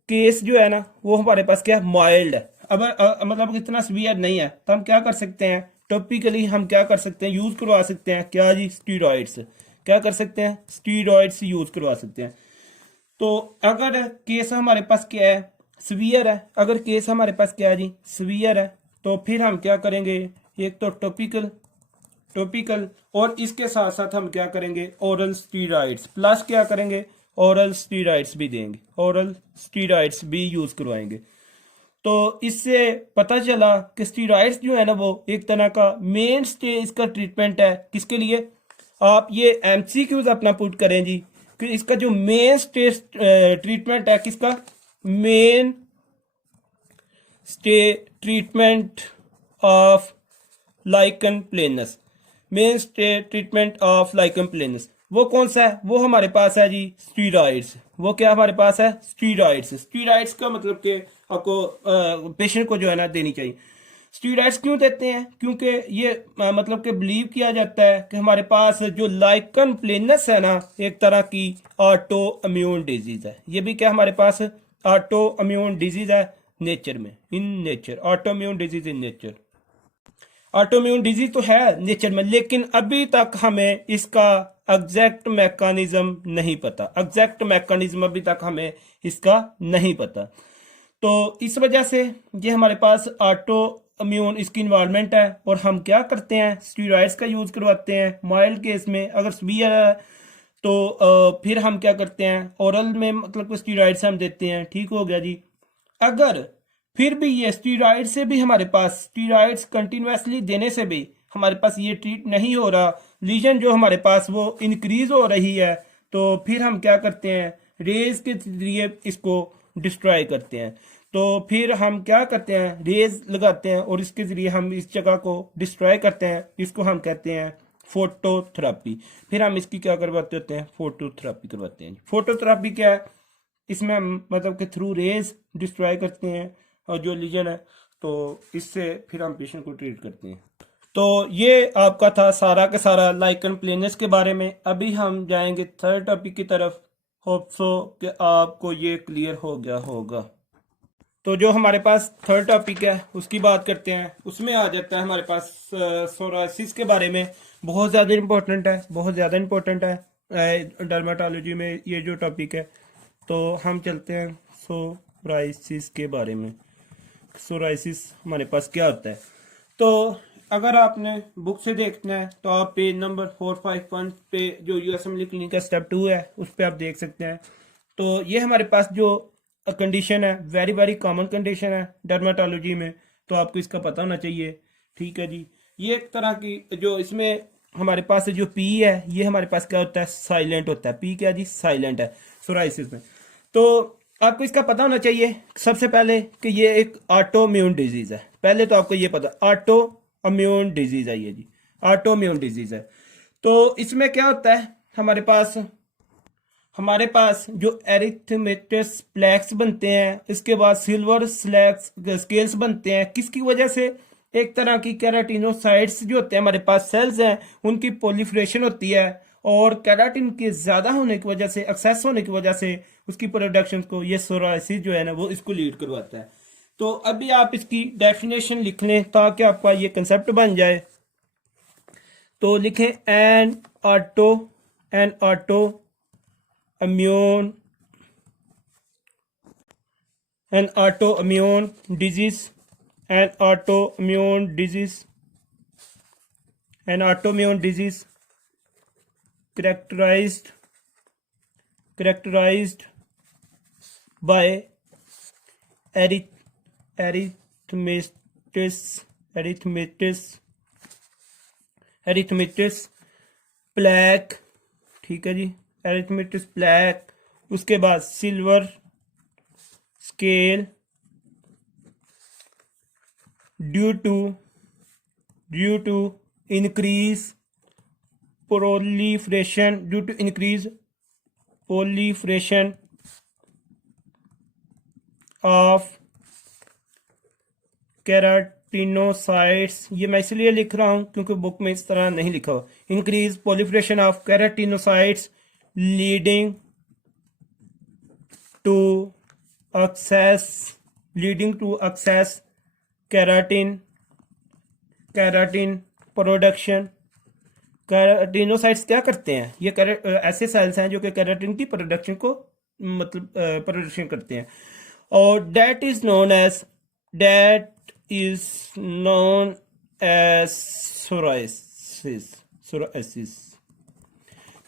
केस जो है ना वो हमारे पास क्या है, माइल्ड है, अगर मतलब इतना सीवियर नहीं है, तो हम क्या कर सकते हैं, टॉपिकली हम क्या कर सकते हैं, यूज करवा सकते हैं क्या जी, स्टीरॉइड्स। क्या कर सकते हैं, स्टीरॉइड्स यूज करवा सकते हैं। तो अगर केस हमारे पास क्या है, सीवियर है, अगर केस हमारे पास क्या है जी, सीवियर है, तो फिर हम क्या करेंगे, एक तो टॉपिकल और इसके साथ साथ हम क्या करेंगे, ओरल स्टीरॉइड्स प्लस क्या करेंगे, ओरल स्टीरॉइड्स भी देंगे, ओरल स्टीरॉइड्स भी यूज करवाएंगे। तो इससे पता चला कि स्टीरॉइड्स जो है ना वो एक तरह का मेन स्टे इसका ट्रीटमेंट है। किसके लिए, आप ये एमसीक्यूज अपना पुट करें जी, कि इसका जो मेन स्टे ट्रीटमेंट है, किसका mainstay treatment of lichen planus, mainstay treatment of lichen planus वो कौन सा है, वो हमारे पास है जी स्टीरॉइड्स। वो क्या हमारे पास है, स्टीरॉइड्स का मतलब कि आपको पेशेंट को जो है ना देनी चाहिए। स्टीरॉइड्स क्यों देते हैं, क्योंकि ये मतलब कि बिलीव किया जाता है कि हमारे पास जो लाइकन प्लेनस है ना एक तरह की ऑटो इम्यून डिजीज है। ये भी क्या हमारे पास ऑटो इम्यून डिजीज है नेचर में, in nature, auto immune disease in nature. Autoimmune disease तो है नेचर में, लेकिन अभी तक हमें इसका एग्जैक्ट मैकेनिज्म नहीं पता, अभी तक हमें इसका नहीं पता। तो इस वजह से ये हमारे पास ऑटो इम्यून इसकी इन्वॉल्वमेंट है, और हम क्या करते हैं, स्टीरॉइड्स का यूज करवाते हैं माइल्ड केस में। अगर सीवियर है तो फिर हम क्या करते हैं, ओरल में मतलब स्टीरॉइड्स हम देते हैं। ठीक हो गया जी। अगर फिर भी ये स्टीरॉइड से भी हमारे पास स्टीरॉइड्स कंटिन्यूसली देने से भी हमारे पास ये ट्रीट नहीं हो रहा, लीजन जो हमारे पास वो इंक्रीज हो रही है, तो फिर हम क्या करते हैं, रेज के जरिए इसको डिस्ट्रॉय करते हैं। तो फिर हम क्या करते हैं, रेज लगाते हैं और इसके जरिए हम इस जगह को डिस्ट्रॉय करते हैं। इसको हम कहते हैं फोटोथेरापी। फिर हम इसकी क्या करवाते होते हैं, फोटोथेरापी करवाते हैं। फोटोथेरापी क्या है, इसमें हम मतलब कि थ्रू रेज डिस्ट्रॉय करते हैं और जो लीजन है, तो इससे फिर हम पेशेंट को ट्रीट करते हैं। तो ये आपका था सारा का सारा लाइकन प्लेनस के बारे में। अभी हम जाएंगे थर्ड टॉपिक की तरफ। होप सो कि आपको ये क्लियर हो गया होगा। तो जो हमारे पास थर्ड टॉपिक है उसकी बात करते हैं। उसमें आ जाता है हमारे पास सोरासिस के बारे में। बहुत ज़्यादा इम्पोर्टेंट है, बहुत ज़्यादा इम्पोर्टेंट है डर्माटोलॉजी में ये जो टॉपिक है। तो हम चलते हैं सोराइसिस के बारे में। सोराइसिस हमारे पास क्या होता है, तो अगर आपने बुक से देखना है तो आप पेज नंबर 451 पे जो यूएस असेंबली क्लिनिक का स्टेप 2 है उस पर आप देख सकते हैं। तो ये हमारे पास जो कंडीशन है, वेरी वेरी कॉमन कंडीशन है डर्माटोलॉजी में, तो आपको इसका पता होना चाहिए। ठीक है जी। ये एक तरह की जो इसमें हमारे पास जो पी है, ये हमारे पास क्या होता है, साइलेंट होता है। पी क्या जी, साइलेंट है सोराइसिस में। तो आपको इसका पता होना चाहिए सबसे पहले कि ये एक ऑटो इम्यून डिजीज है। पहले तो आपको ये पता, ऑटो इम्यून डिजीज है ये जी, ऑटो इम्यून डिजीज है। तो इसमें क्या होता है, हमारे पास जो एरिथमेटस प्लैक्स बनते हैं, इसके बाद सिल्वर स्केल्स बनते हैं। किसकी वजह से, एक तरह की कैराटिनोसाइट्स जो होते हैं हमारे पास सेल्स हैं, उनकी प्रोलिफरेशन होती है और कैराटिन के ज़्यादा होने की वजह से, एक्सेस होने की वजह से उसकी प्रोडक्शन को ये सोराइसिस जो है ना वो इसको लीड करवाता है। तो अभी आप इसकी डेफिनेशन लिख लें ताकि आपका ये कंसेप्ट बन जाए। तो लिखें N auto immune an autoimmune disease an autoimmune disease an autoimmune disease characterized by erythematous plaque। ठीक है जी, एरिथमेटिस प्लैक, उसके बाद silver scale due to increase proliferation of keratinocytes. ये मैं इसलिए लिख रहा हूं क्योंकि बुक में इस तरह नहीं लिखा हुआ। Increase proliferation of keratinocytes leading to access keratin production. Keratinocytes क्या करते हैं, ये ऐसे सेल्स हैं जो कि केराटिन की प्रोडक्शन को मतलब प्रोडक्शन करते हैं। और that is known as psoriasis.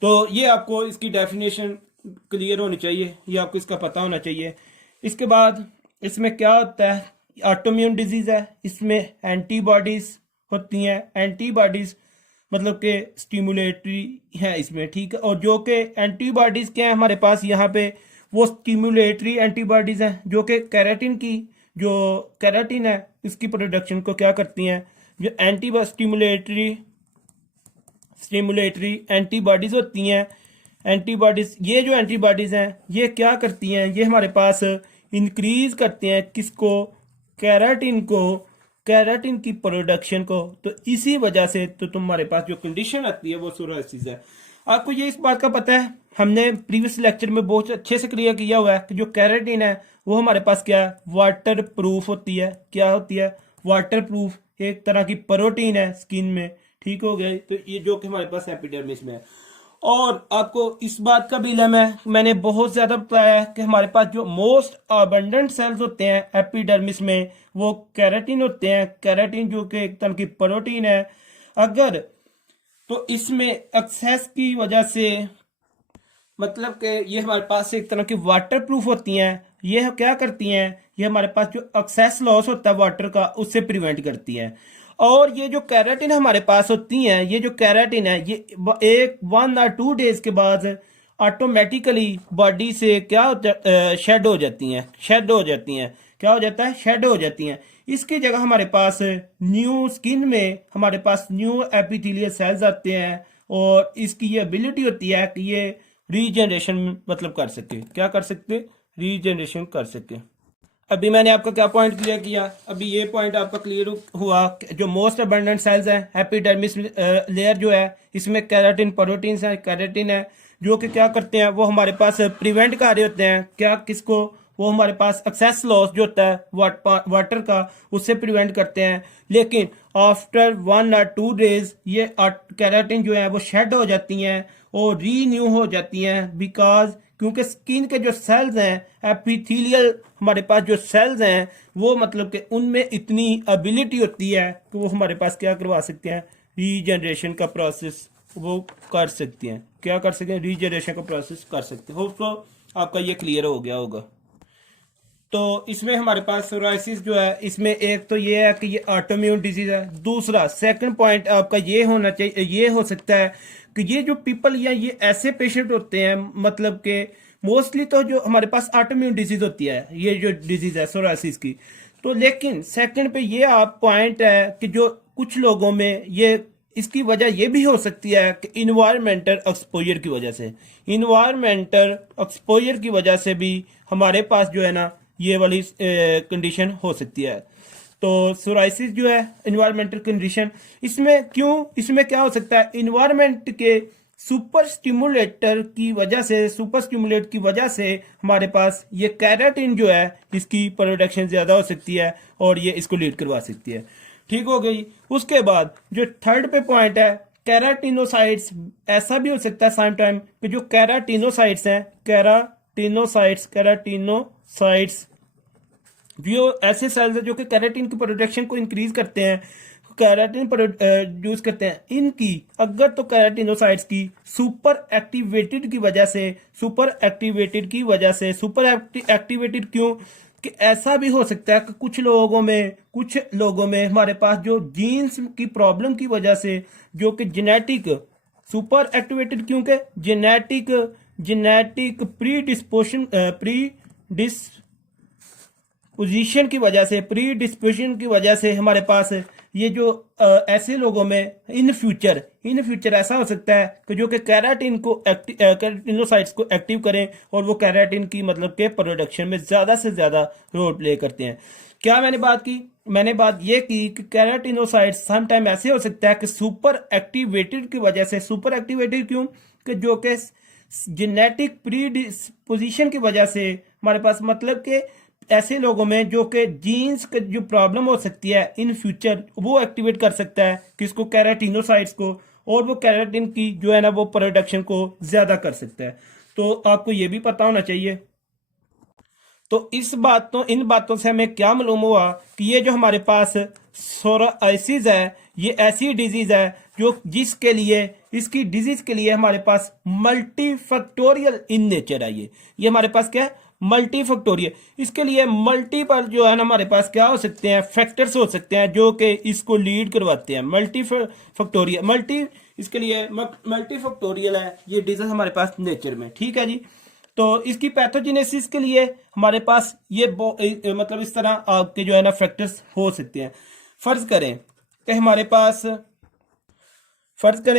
तो ये आपको इसकी डेफिनेशन क्लियर होनी चाहिए, ये आपको इसका पता होना चाहिए। इसके बाद इसमें क्या होता है, ऑटोइम्यून डिजीज है, इसमें एंटीबॉडीज होती हैं। एंटीबॉडीज मतलब कि स्टिमुलेटरी है इसमें, ठीक है। और जो कि एंटीबॉडीज क्या है हमारे पास यहाँ पे, वो स्टिमुलेटरी एंटीबॉडीज हैं जो कि कैराटिन है इसकी प्रोडक्शन को क्या करती हैं। जो स्टिमुलेटरी एंटीबॉडीज होती हैं, ये जो एंटीबॉडीज हैं ये क्या करती हैं, ये हमारे पास इंक्रीज करते हैं किसको, कैराटिन की प्रोडक्शन को। तो इसी वजह से तो तुम्हारे पास जो कंडीशन आती है वो सोराइसिस है। आपको ये इस बात का पता है, हमने प्रीवियस लेक्चर में बहुत अच्छे से क्लियर किया हुआ है कि जो कैराटिन है वो हमारे पास क्या है, वाटर प्रूफ होती है। क्या होती है, वाटर प्रूफ, एक तरह की प्रोटीन है स्किन में, ठीक हो गया। तो ये जो कि हमारे पास एपिडर्मिस में है। और आपको इस बात का भी इल्म है, मैंने बहुत ज्यादा बताया है कि हमारे पास जो मोस्ट अबंडेंट सेल्स होते हैं एपिडर्मिस में वो कैराटिन होते हैं। कैराटिन जो कि एक तरह की प्रोटीन है। अगर तो इसमें एक्सेस की वजह से मतलब कि ये हमारे पास एक तरह की वाटर प्रूफ होती हैं, ये क्या करती हैं, ये हमारे पास जो एक्सेस लॉस होता है वाटर का उससे प्रिवेंट करती हैं। और ये जो कैराटिन हमारे पास होती हैं, ये जो कैराटिन है ये एक 1 or 2 डेज के बाद ऑटोमेटिकली बॉडी से क्या शेड हो जाती हैं, शेड हो जाती हैं। क्या हो जाता है, शेड हो जाती हैं। इसकी जगह हमारे पास न्यू स्किन में हमारे पास न्यू एपिथेलियल सेल्स आते हैं और इसकी ये एबिलिटी होती है कि ये रीजनरेशन मतलब कर सके। क्या कर सकते, रीजनरेशन कर सके। अभी मैंने आपका क्या पॉइंट क्लियर किया, अभी ये पॉइंट आपका क्लियर हुआ। जो मोस्ट अबंडेंट सेल्स हैं एपिडर्मिस लेयर जो है इसमें कैराटिन प्रोटीन्स है, कैराटिन है जो कि क्या करते हैं, वो हमारे पास प्रिवेंट कर रहे होते हैं क्या, किसको, वो हमारे पास एक्सेस लॉस जो होता है वाटर का उससे प्रिवेंट करते हैं। लेकिन आफ्टर 1 or 2 डेज ये कैराटिन जो है वो शेड हो जाती हैं और रीन्यू हो जाती हैं, बिकॉज क्योंकि स्किन के जो सेल्स हैं एपिथेलियल हमारे पास जो सेल्स हैं वो मतलब कि उनमें इतनी एबिलिटी होती है कि वो हमारे पास क्या करवा सकते हैं, रीजनरेशन का प्रोसेस वो कर सकती हैं। क्या कर सकते हैं, रीजनरेशन का प्रोसेस कर सकते हैं। होप सो आपका ये क्लियर हो गया होगा। तो इसमें हमारे पास सोराइसिस जो है इसमें एक तो ये है कि ये ऑटोइम्यून डिजीज है। दूसरा सेकंड पॉइंट आपका ये होना चाहिए, ये हो सकता है कि ये जो पीपल या ये ऐसे पेशेंट होते हैं मतलब के मोस्टली तो जो हमारे पास ऑटोइम्यून डिजीज होती है ये जो डिजीज है सोराइसिस की, तो लेकिन सेकंड पे ये आप पॉइंट है कि जो कुछ लोगों में ये इसकी वजह ये भी हो सकती है कि इन्वायरमेंटल एक्सपोजर की वजह से, इन्वायरमेंटल एक्सपोजर की वजह से भी हमारे पास जो है ना ये वाली कंडीशन हो सकती है। तो सोराइसिस जो है इन्वायरमेंटल कंडीशन, इसमें क्यों, इसमें क्या हो सकता है, इन्वायरमेंट के सुपर स्टिमुलेटर की वजह से, सुपर स्टिमुलेट की वजह से हमारे पास ये कैराटिन जो है इसकी प्रोडक्शन ज्यादा हो सकती है और ये इसको लीड करवा सकती है। ठीक हो गई। उसके बाद जो थर्ड पे पॉइंट है कैराटिनोसाइट्स, ऐसा भी हो सकता है सम टाइम कि जो कैराटिनोसाइट्स हैं, कैराटिनोसाइट्स जो ऐसे सेल्स हैं जो कि कैराटिन की प्रोडक्शन को इंक्रीज करते हैं, कैराटिन प्रोड्यूस करते हैं, इनकी अगर तो कैराटिनोसाइट्स की सुपर एक्टिवेटेड की वजह से, सुपर एक्टिवेटेड क्यों कि ऐसा भी हो सकता है कि कुछ लोगों में हमारे पास जो जीन्स की प्रॉब्लम की वजह से जो कि जेनेटिक सुपर एक्टिवेटेड, क्योंकि जेनेटिक प्रीडिस्पोजिशन की वजह से हमारे पास ये जो ऐसे लोगों में इन फ्यूचर ऐसा हो सकता है कि जो कि कैराटिनोसाइट्स को एक्टिव करें और वो कैराटिन की मतलब के प्रोडक्शन में ज्यादा से ज्यादा रोल प्ले करते हैं। क्या मैंने बात की, मैंने बात ये की कि कैराटिनोसाइट्स सम टाइम ऐसे हो सकता है कि सुपर एक्टिवेटेड की वजह से, सुपर एक्टिवेटेड क्यों कि जो कि जेनेटिक प्रीडिस्पोजिशन की वजह से हमारे पास मतलब के ऐसे लोगों में जो कि जीन्स का जो प्रॉब्लम हो सकती है इन फ्यूचर वो एक्टिवेट कर सकता है किसको, कैराटिनोसाइट्स को, और वो कैराटिन की जो है ना वो प्रोडक्शन को ज्यादा कर सकता है। तो आपको ये भी पता होना चाहिए। तो इन बातों से हमें क्या मालूम हुआ कि ये जो हमारे पास सोराइसिस है ये ऐसी डिजीज है जो जिसके लिए, इसकी डिजीज के लिए हमारे पास मल्टीफैक्टोरियल इन नेचर है। ये हमारे पास क्या है, मल्टीफैक्टोरियल। इसके लिए मल्टीपल जो है ना हमारे पास क्या हो सकते हैं, फैक्टर्स हो सकते हैं जो कि इसको लीड करवाते हैं। इसके लिए मल्टीफैक्टोरियल है ये डिजीज हमारे पास नेचर में। ठीक है जी। तो इसकी पैथोजेनेसिस के लिए हमारे पास ये मतलब इस तरह आपके जो है ना फैक्टर्स हो सकते हैं। फर्ज करें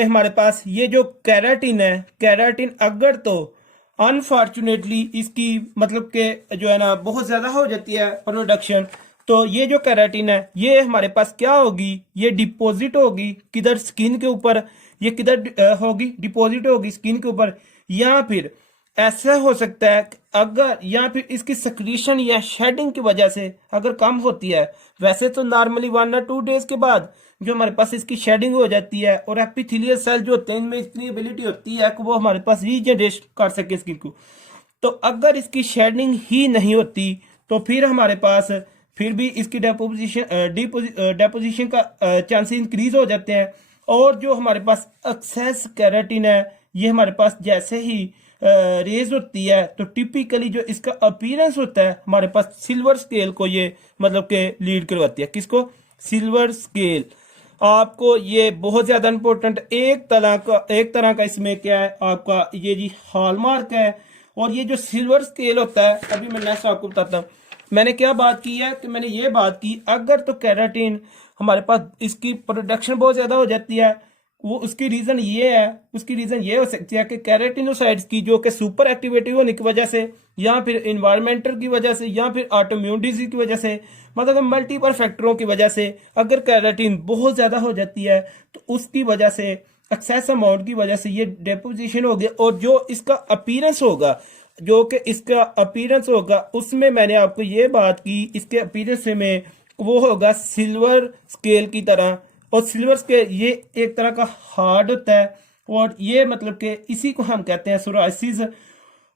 हमारे पास ये जो कैराटिन है, कैराटिन अगर तो अनफॉर्चुनेटली इसकी मतलब के जो है ना बहुत ज्यादा हो जाती है प्रोडक्शन, तो ये जो कैराटिन है ये हमारे पास क्या होगी, ये डिपॉजिट होगी किधर, स्किन के ऊपर। ये किधर होगी, डिपॉजिट होगी स्किन के ऊपर। या फिर ऐसा हो सकता है अगर, या फिर इसकी सक्रीशन या शेडिंग की वजह से अगर कम होती है, वैसे तो नॉर्मली 1 or 2 डेज के बाद जो हमारे पास इसकी शेडिंग हो जाती है और एपिथेलियल सेल जो होते हैं इनमें इतनी एबिलिटी होती है कि वो हमारे पास रीजनरेट कर सके स्किन को। तो अगर इसकी शेडिंग ही नहीं होती तो फिर हमारे पास फिर भी इसकी डेपोजिशन का चांसेस इंक्रीज हो जाते हैं। और जो हमारे पास एक्सेस कैराटिन है ये हमारे पास जैसे ही रेज होती है तो टिपिकली जो इसका अपीयरेंस होता है हमारे पास सिल्वर स्केल को ये मतलब के लीड करवाती है। किसको? Silver scale. आपको ये बहुत ज्यादा इंपॉर्टेंट एक तरह का इसमें क्या है आपका ये जी हॉलमार्क है। और ये जो सिल्वर स्केल होता है अभी मैं नेक्स्ट आपको बताता हूँ। मैंने क्या बात की है कि मैंने ये बात की अगर तो कैराटीन हमारे पास इसकी प्रोडक्शन बहुत ज्यादा हो जाती है वो उसकी रीजन ये हो सकती है कि कैरेटिनोसाइड्स की जो कि सुपर एक्टिविटी होने की वजह से या फिर इन्वायरमेंटल की वजह से या फिर ऑटोइम्यून डिजीज की वजह से मतलब मल्टीपल फैक्टरों की वजह से अगर कैराटीन बहुत ज्यादा हो जाती है तो उसकी वजह से एक्सेस अमाउंट की वजह से ये डेपोजिशन हो गया। और जो इसका अपीयरेंस होगा उसमें मैंने आपको ये बात की इसके अपीयरेंस में वो होगा सिल्वर स्केल की तरह। और सिल्वर स्केल ये एक तरह का हार्ड होता है और ये मतलब कि इसी को हम कहते हैं सोराइसिस।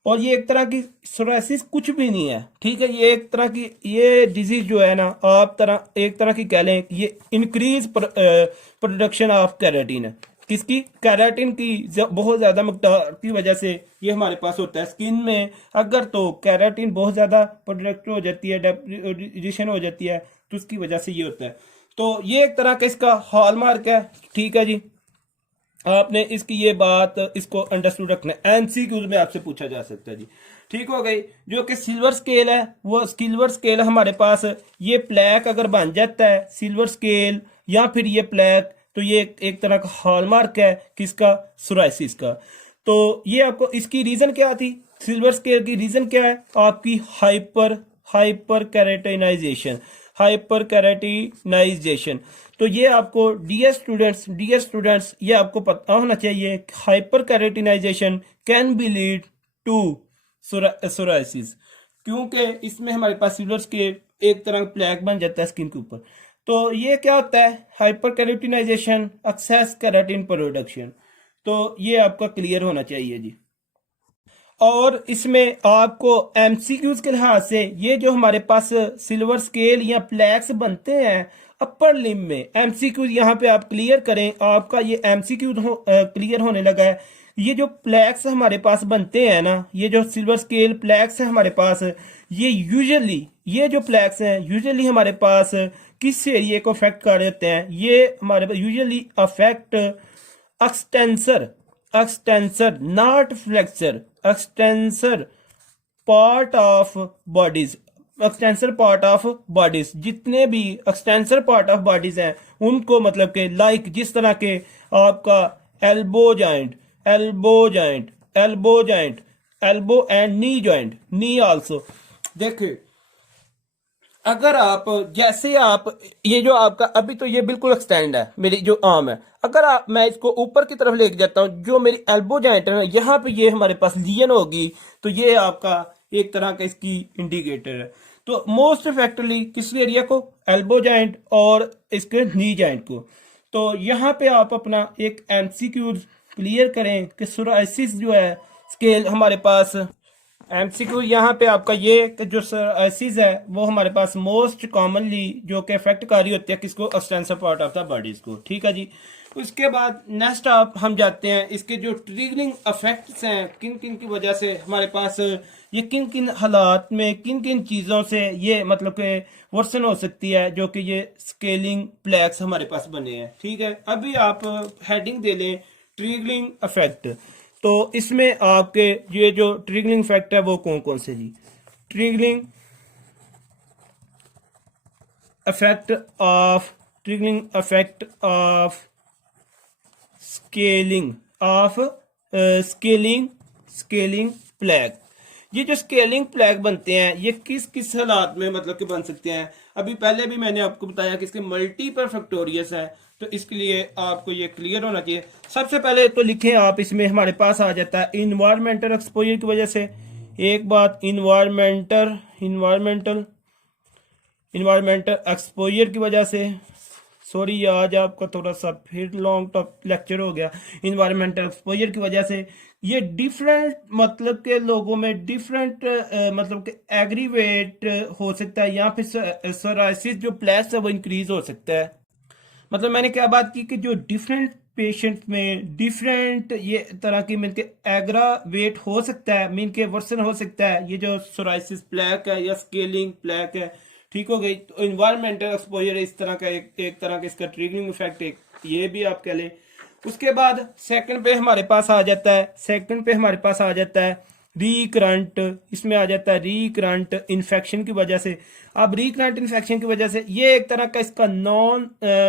और ये एक तरह की सोराइसिस कुछ भी नहीं है, ठीक है। ये एक तरह की ये डिजीज जो है ना आप एक तरह की कह लें ये इंक्रीज प्रोडक्शन ऑफ कैराटीन है। किसकी? कैराटीन की बहुत ज्यादा मकदार की वजह से ये हमारे पास होता है स्किन में। अगर तो कैराटीन बहुत ज्यादा प्रोडक्ट हो जाती है डेपोजिशन हो जाती है तो उसकी वजह से ये होता है। तो ये एक तरह का इसका हॉलमार्क है, ठीक है जी। आपने इसकी ये बात इसको अंडरस्टूड रखना है। एमसीक्यूज में आपसे पूछा जा सकता है जी, ठीक हो गई। जो कि सिल्वर स्केल है वो सिल्वर स्केल हमारे पास ये प्लैक अगर बन जाता है सिल्वर स्केल या फिर ये प्लैक तो ये एक तरह का हॉलमार्क है किसका? सोराइसिस का। तो ये आपको इसकी रीजन क्या थी? सिल्वर स्केल की रीजन क्या है? आपकी हाइपर कैरेटिनाइजेशन। तो ये आपको डियर स्टूडेंट्स ये आपको पता होना चाहिए hyper keratinization can be lead to psoriasis क्योंकि इसमें हमारे पास सिल्वर स्केल एक तरह का प्लैक बन जाता है स्किन के ऊपर। तो ये क्या होता है? Hyper keratinization excess keratin production. तो ये आपका क्लियर होना चाहिए जी। और इसमें आपको एमसीक्यूज के लिहाज से ये जो हमारे पास सिल्वर स्केल या प्लैक्स बनते हैं अपर लिम में एमसीक्यूज यहाँ पे आप क्लियर करें। आपका ये एमसीक्यूज क्लियर होने लगा है। ये जो प्लैक्स हमारे पास बनते हैं ना ये जो सिल्वर स्केल प्लैक्स है हमारे पास ये जो प्लैक्स हैं यूजुअली हमारे पास किस एरिया को अफेक्ट कर रहे होते हैं? ये हमारे usually affect extensor not flexor extensor part of bodies जितने भी एक्सटेंसर पार्ट ऑफ बॉडीज हैं उनको मतलब के लाइक जिस तरह के आपका एल्बो एंड नी आल्सो। देखिए अगर आप ये जो आपका अभी तो ये बिल्कुल एक्सटेंड है मेरी जो आर्म है। अगर मैं इसको ऊपर की तरफ लेके जाता हूँ जो मेरी एल्बो जॉइंट है यहाँ पे ये हमारे पास लियन होगी तो ये आपका एक तरह का इसकी इंडिकेटर है। तो मोस्ट इफेक्टिवली किस एरिया को? एल्बो जॉइंट और इसके नी जॉइंट को। तो यहाँ पे आप अपना एक एमसीक्यू क्लियर करें कि सोराइसिस जो है स्केल हमारे पास एमसीक्यू यहाँ पे आपका ये कि जो सोराइसिस है वो हमारे पास मोस्ट कॉमनली जो कि इफेक्ट कारी होती है किसको? Extensive part of the bodies को, ठीक है जी। उसके बाद नेक्स्ट हम जाते हैं इसके जो ट्रिगरिंग इफेक्ट्स हैं किन किन की वजह से हमारे पास ये किन किन हालात में किन किन चीज़ों से ये मतलब के वर्सन हो सकती है जो कि ये स्केलिंग प्लैक्स हमारे पास बने हैं, ठीक है। अभी आप हेडिंग दे लें ट्रिगरिंग इफेक्ट। तो इसमें आपके ये जो ट्रिगरिंग इफेक्ट है वो कौन कौन से जी? Triggering effect of scaling plaque. ये जो स्केलिंग प्लैग बनते हैं ये किस किस हालात में मतलब कि बन सकते हैं? अभी पहले भी मैंने आपको बताया कि इसके मल्टीपल फैक्टोरियस है तो इसके लिए आपको ये क्लियर होना चाहिए। सबसे पहले तो लिखें आप इसमें हमारे पास आ जाता है इन्वायरमेंटल एक्सपोजर की वजह से। एक बात इन्वायरमेंटल एक्सपोजर की वजह से। सॉरी आज आपका थोड़ा सा फिर लॉन्ग टॉप लेक्चर हो गया। इन्वायरमेंटल एक्सपोजर की वजह से ये डिफरेंट मतलब के लोगों में डिफरेंट मतलब के एग्रीवेट हो सकता है या फिर सोराइसिस जो प्लस है वो इंक्रीज हो सकता है। मतलब मैंने क्या बात की कि जो डिफरेंट पेशेंट में डिफरेंट ये तरह की मीन के एग्रावेट हो सकता है, मीन के वर्सन हो सकता है। ये जो सोराइसिस प्लेक है या स्केलिंग प्लेक है, ठीक हो गई। तो इन्वायरमेंटल एक्सपोजर इस तरह का एक तरह का इसका ट्रिगरिंग इफेक्ट, एक ये भी आप कह लें। उसके बाद सेकंड पे हमारे पास आ जाता है, सेकंड पे हमारे पास आ जाता है रीकरंट। इसमें आ जाता है रीकरंट इन्फेक्शन की वजह से। अब रीकरंट इन्फेक्शन की वजह से ये एक तरह का इसका नॉन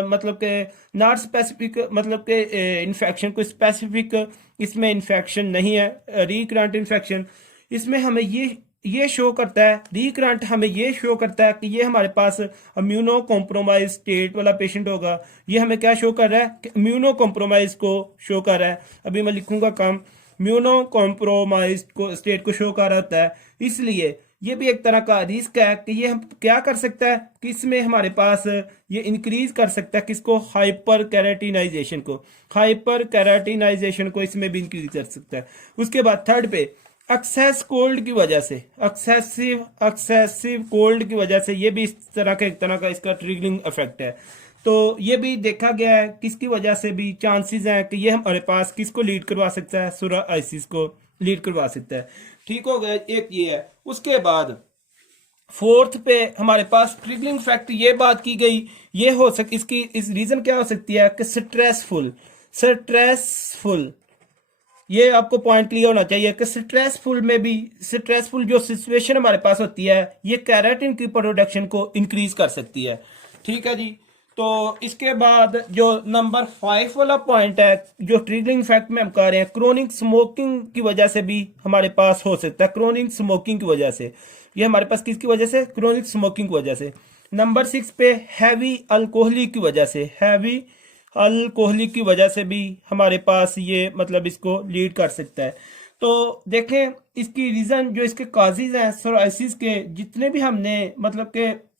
मतलब के नॉट स्पेसिफिक, मतलब के इन्फेक्शन को स्पेसिफिक इसमें इन्फेक्शन नहीं है। रीकरंट इन्फेक्शन इसमें हमें ये शो करता है, रीकरंट हमें ये शो करता है कि ये हमारे पास इम्यूनो कॉम्प्रोमाइज स्टेट वाला पेशेंट होगा। ये हमें क्या शो कर रहा है कि इम्यूनो कॉम्प्रोमाइज को शो कर रहा है। अभी मैं लिखूंगा काम, इम्यूनो कॉम्प्रोमाइज को स्टेट को शो कर रहा होता है। इसलिए ये भी एक तरह का रिस्क है कि ये हम क्या कर सकता है कि इसमें हमारे पास ये इंक्रीज कर सकता है किसको, हाइपर कैराटिनाइजेशन को, हाइपर कैराटिनाइजेशन को इसमें भी इंक्रीज कर सकता है। उसके बाद थर्ड पे एक्सेस कोल्ड की वजह से, एक्सेसिव कोल्ड की वजह से ये भी इस तरह का एक तरह का इसका ट्रिगरिंग इफेक्ट है। तो ये भी देखा गया है किसकी वजह से भी चांसेस हैं कि ये हमारे पास किसको लीड करवा सकता है, सोराइसिस को लीड करवा सकता है। ठीक हो गया, एक ये है। उसके बाद फोर्थ पे हमारे पास ट्रिगरिंग फैक्ट ये बात की गई, ये हो सक इसकी इस रीजन क्या हो सकती है कि स्ट्रेसफुल ये आपको पॉइंट क्लियर होना चाहिए कि स्ट्रेसफुल में भी, स्ट्रेसफुल जो सिचुएशन हमारे पास होती है ये कैराटिन की प्रोडक्शन को इंक्रीज कर सकती है। ठीक है जी। तो इसके बाद जो नंबर 5 वाला पॉइंट है जो ट्रिगरिंग फैक्ट में हम कह रहे हैं, क्रोनिक स्मोकिंग की वजह से भी हमारे पास हो सकता है। क्रोनिक स्मोकिंग की वजह से, ये हमारे पास किसकी वजह से, क्रोनिक स्मोकिंग की वजह से। नंबर 6 पे हैवी अल्कोहलिक की वजह से, हैवी अल्कोहलिक की वजह से भी हमारे पास ये मतलब इसको लीड कर सकता है। तो देखें इसकी रीजन जो इसके काजेज हैं सोराइसिस के, जितने भी हमने मतलब के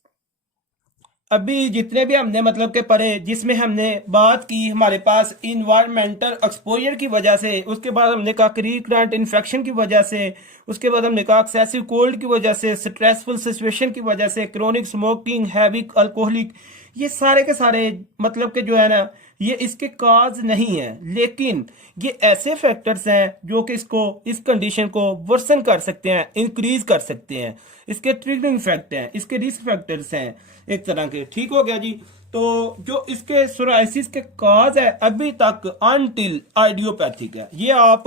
अभी जितने भी हमने मतलब के पढ़े, जिसमें हमने बात की हमारे पास इन्वायरमेंटल एक्सपोजर की वजह से, उसके बाद हमने कहा रिकरेंट इन्फेक्शन की वजह से, उसके बाद हमने कहा एक्सेसिव कोल्ड की वजह से, स्ट्रेसफुल सिचुएशन की वजह से, क्रोनिक स्मोकिंग, हैवी अल्कोहलिक, ये सारे के सारे मतलब के जो है ना ये इसके काज नहीं है, लेकिन ये ऐसे फैक्टर्स हैं जो कि इसको, इस कंडीशन को वर्सन कर सकते हैं, इंक्रीज कर सकते हैं। इसके ट्रिगरिंग फैक्टर हैं, इसके रिस्क फैक्टर्स हैं एक तरह के। ठीक हो गया जी। तो जो इसके सोराइसिस के काज है अभी तक अनटिल आइडियोपैथिक है। ये आप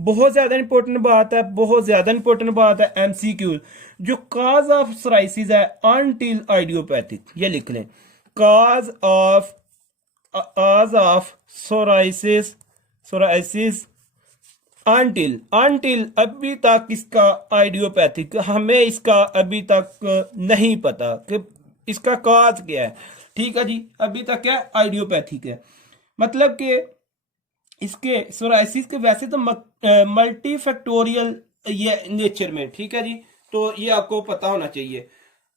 बहुत ज्यादा इंपॉर्टेंट बात है, बहुत ज्यादा इंपॉर्टेंट बात है, एमसीक्यू। जो काज ऑफ सोराइसिस है अनटिल आइडियोपैथिक, ये लिख लें, काज ऑफ सोराइसिस अनटिल अभी तक इसका आइडियोपैथिक, हमें इसका अभी तक नहीं पता कि इसका काज क्या है। ठीक है जी, अभी तक क्या आइडियोपैथिक है, मतलब कि इसके सोराइसिस के वैसे तो मल्टी फैक्टोरियल ये नेचर में। ठीक है जी, तो ये आपको पता होना चाहिए।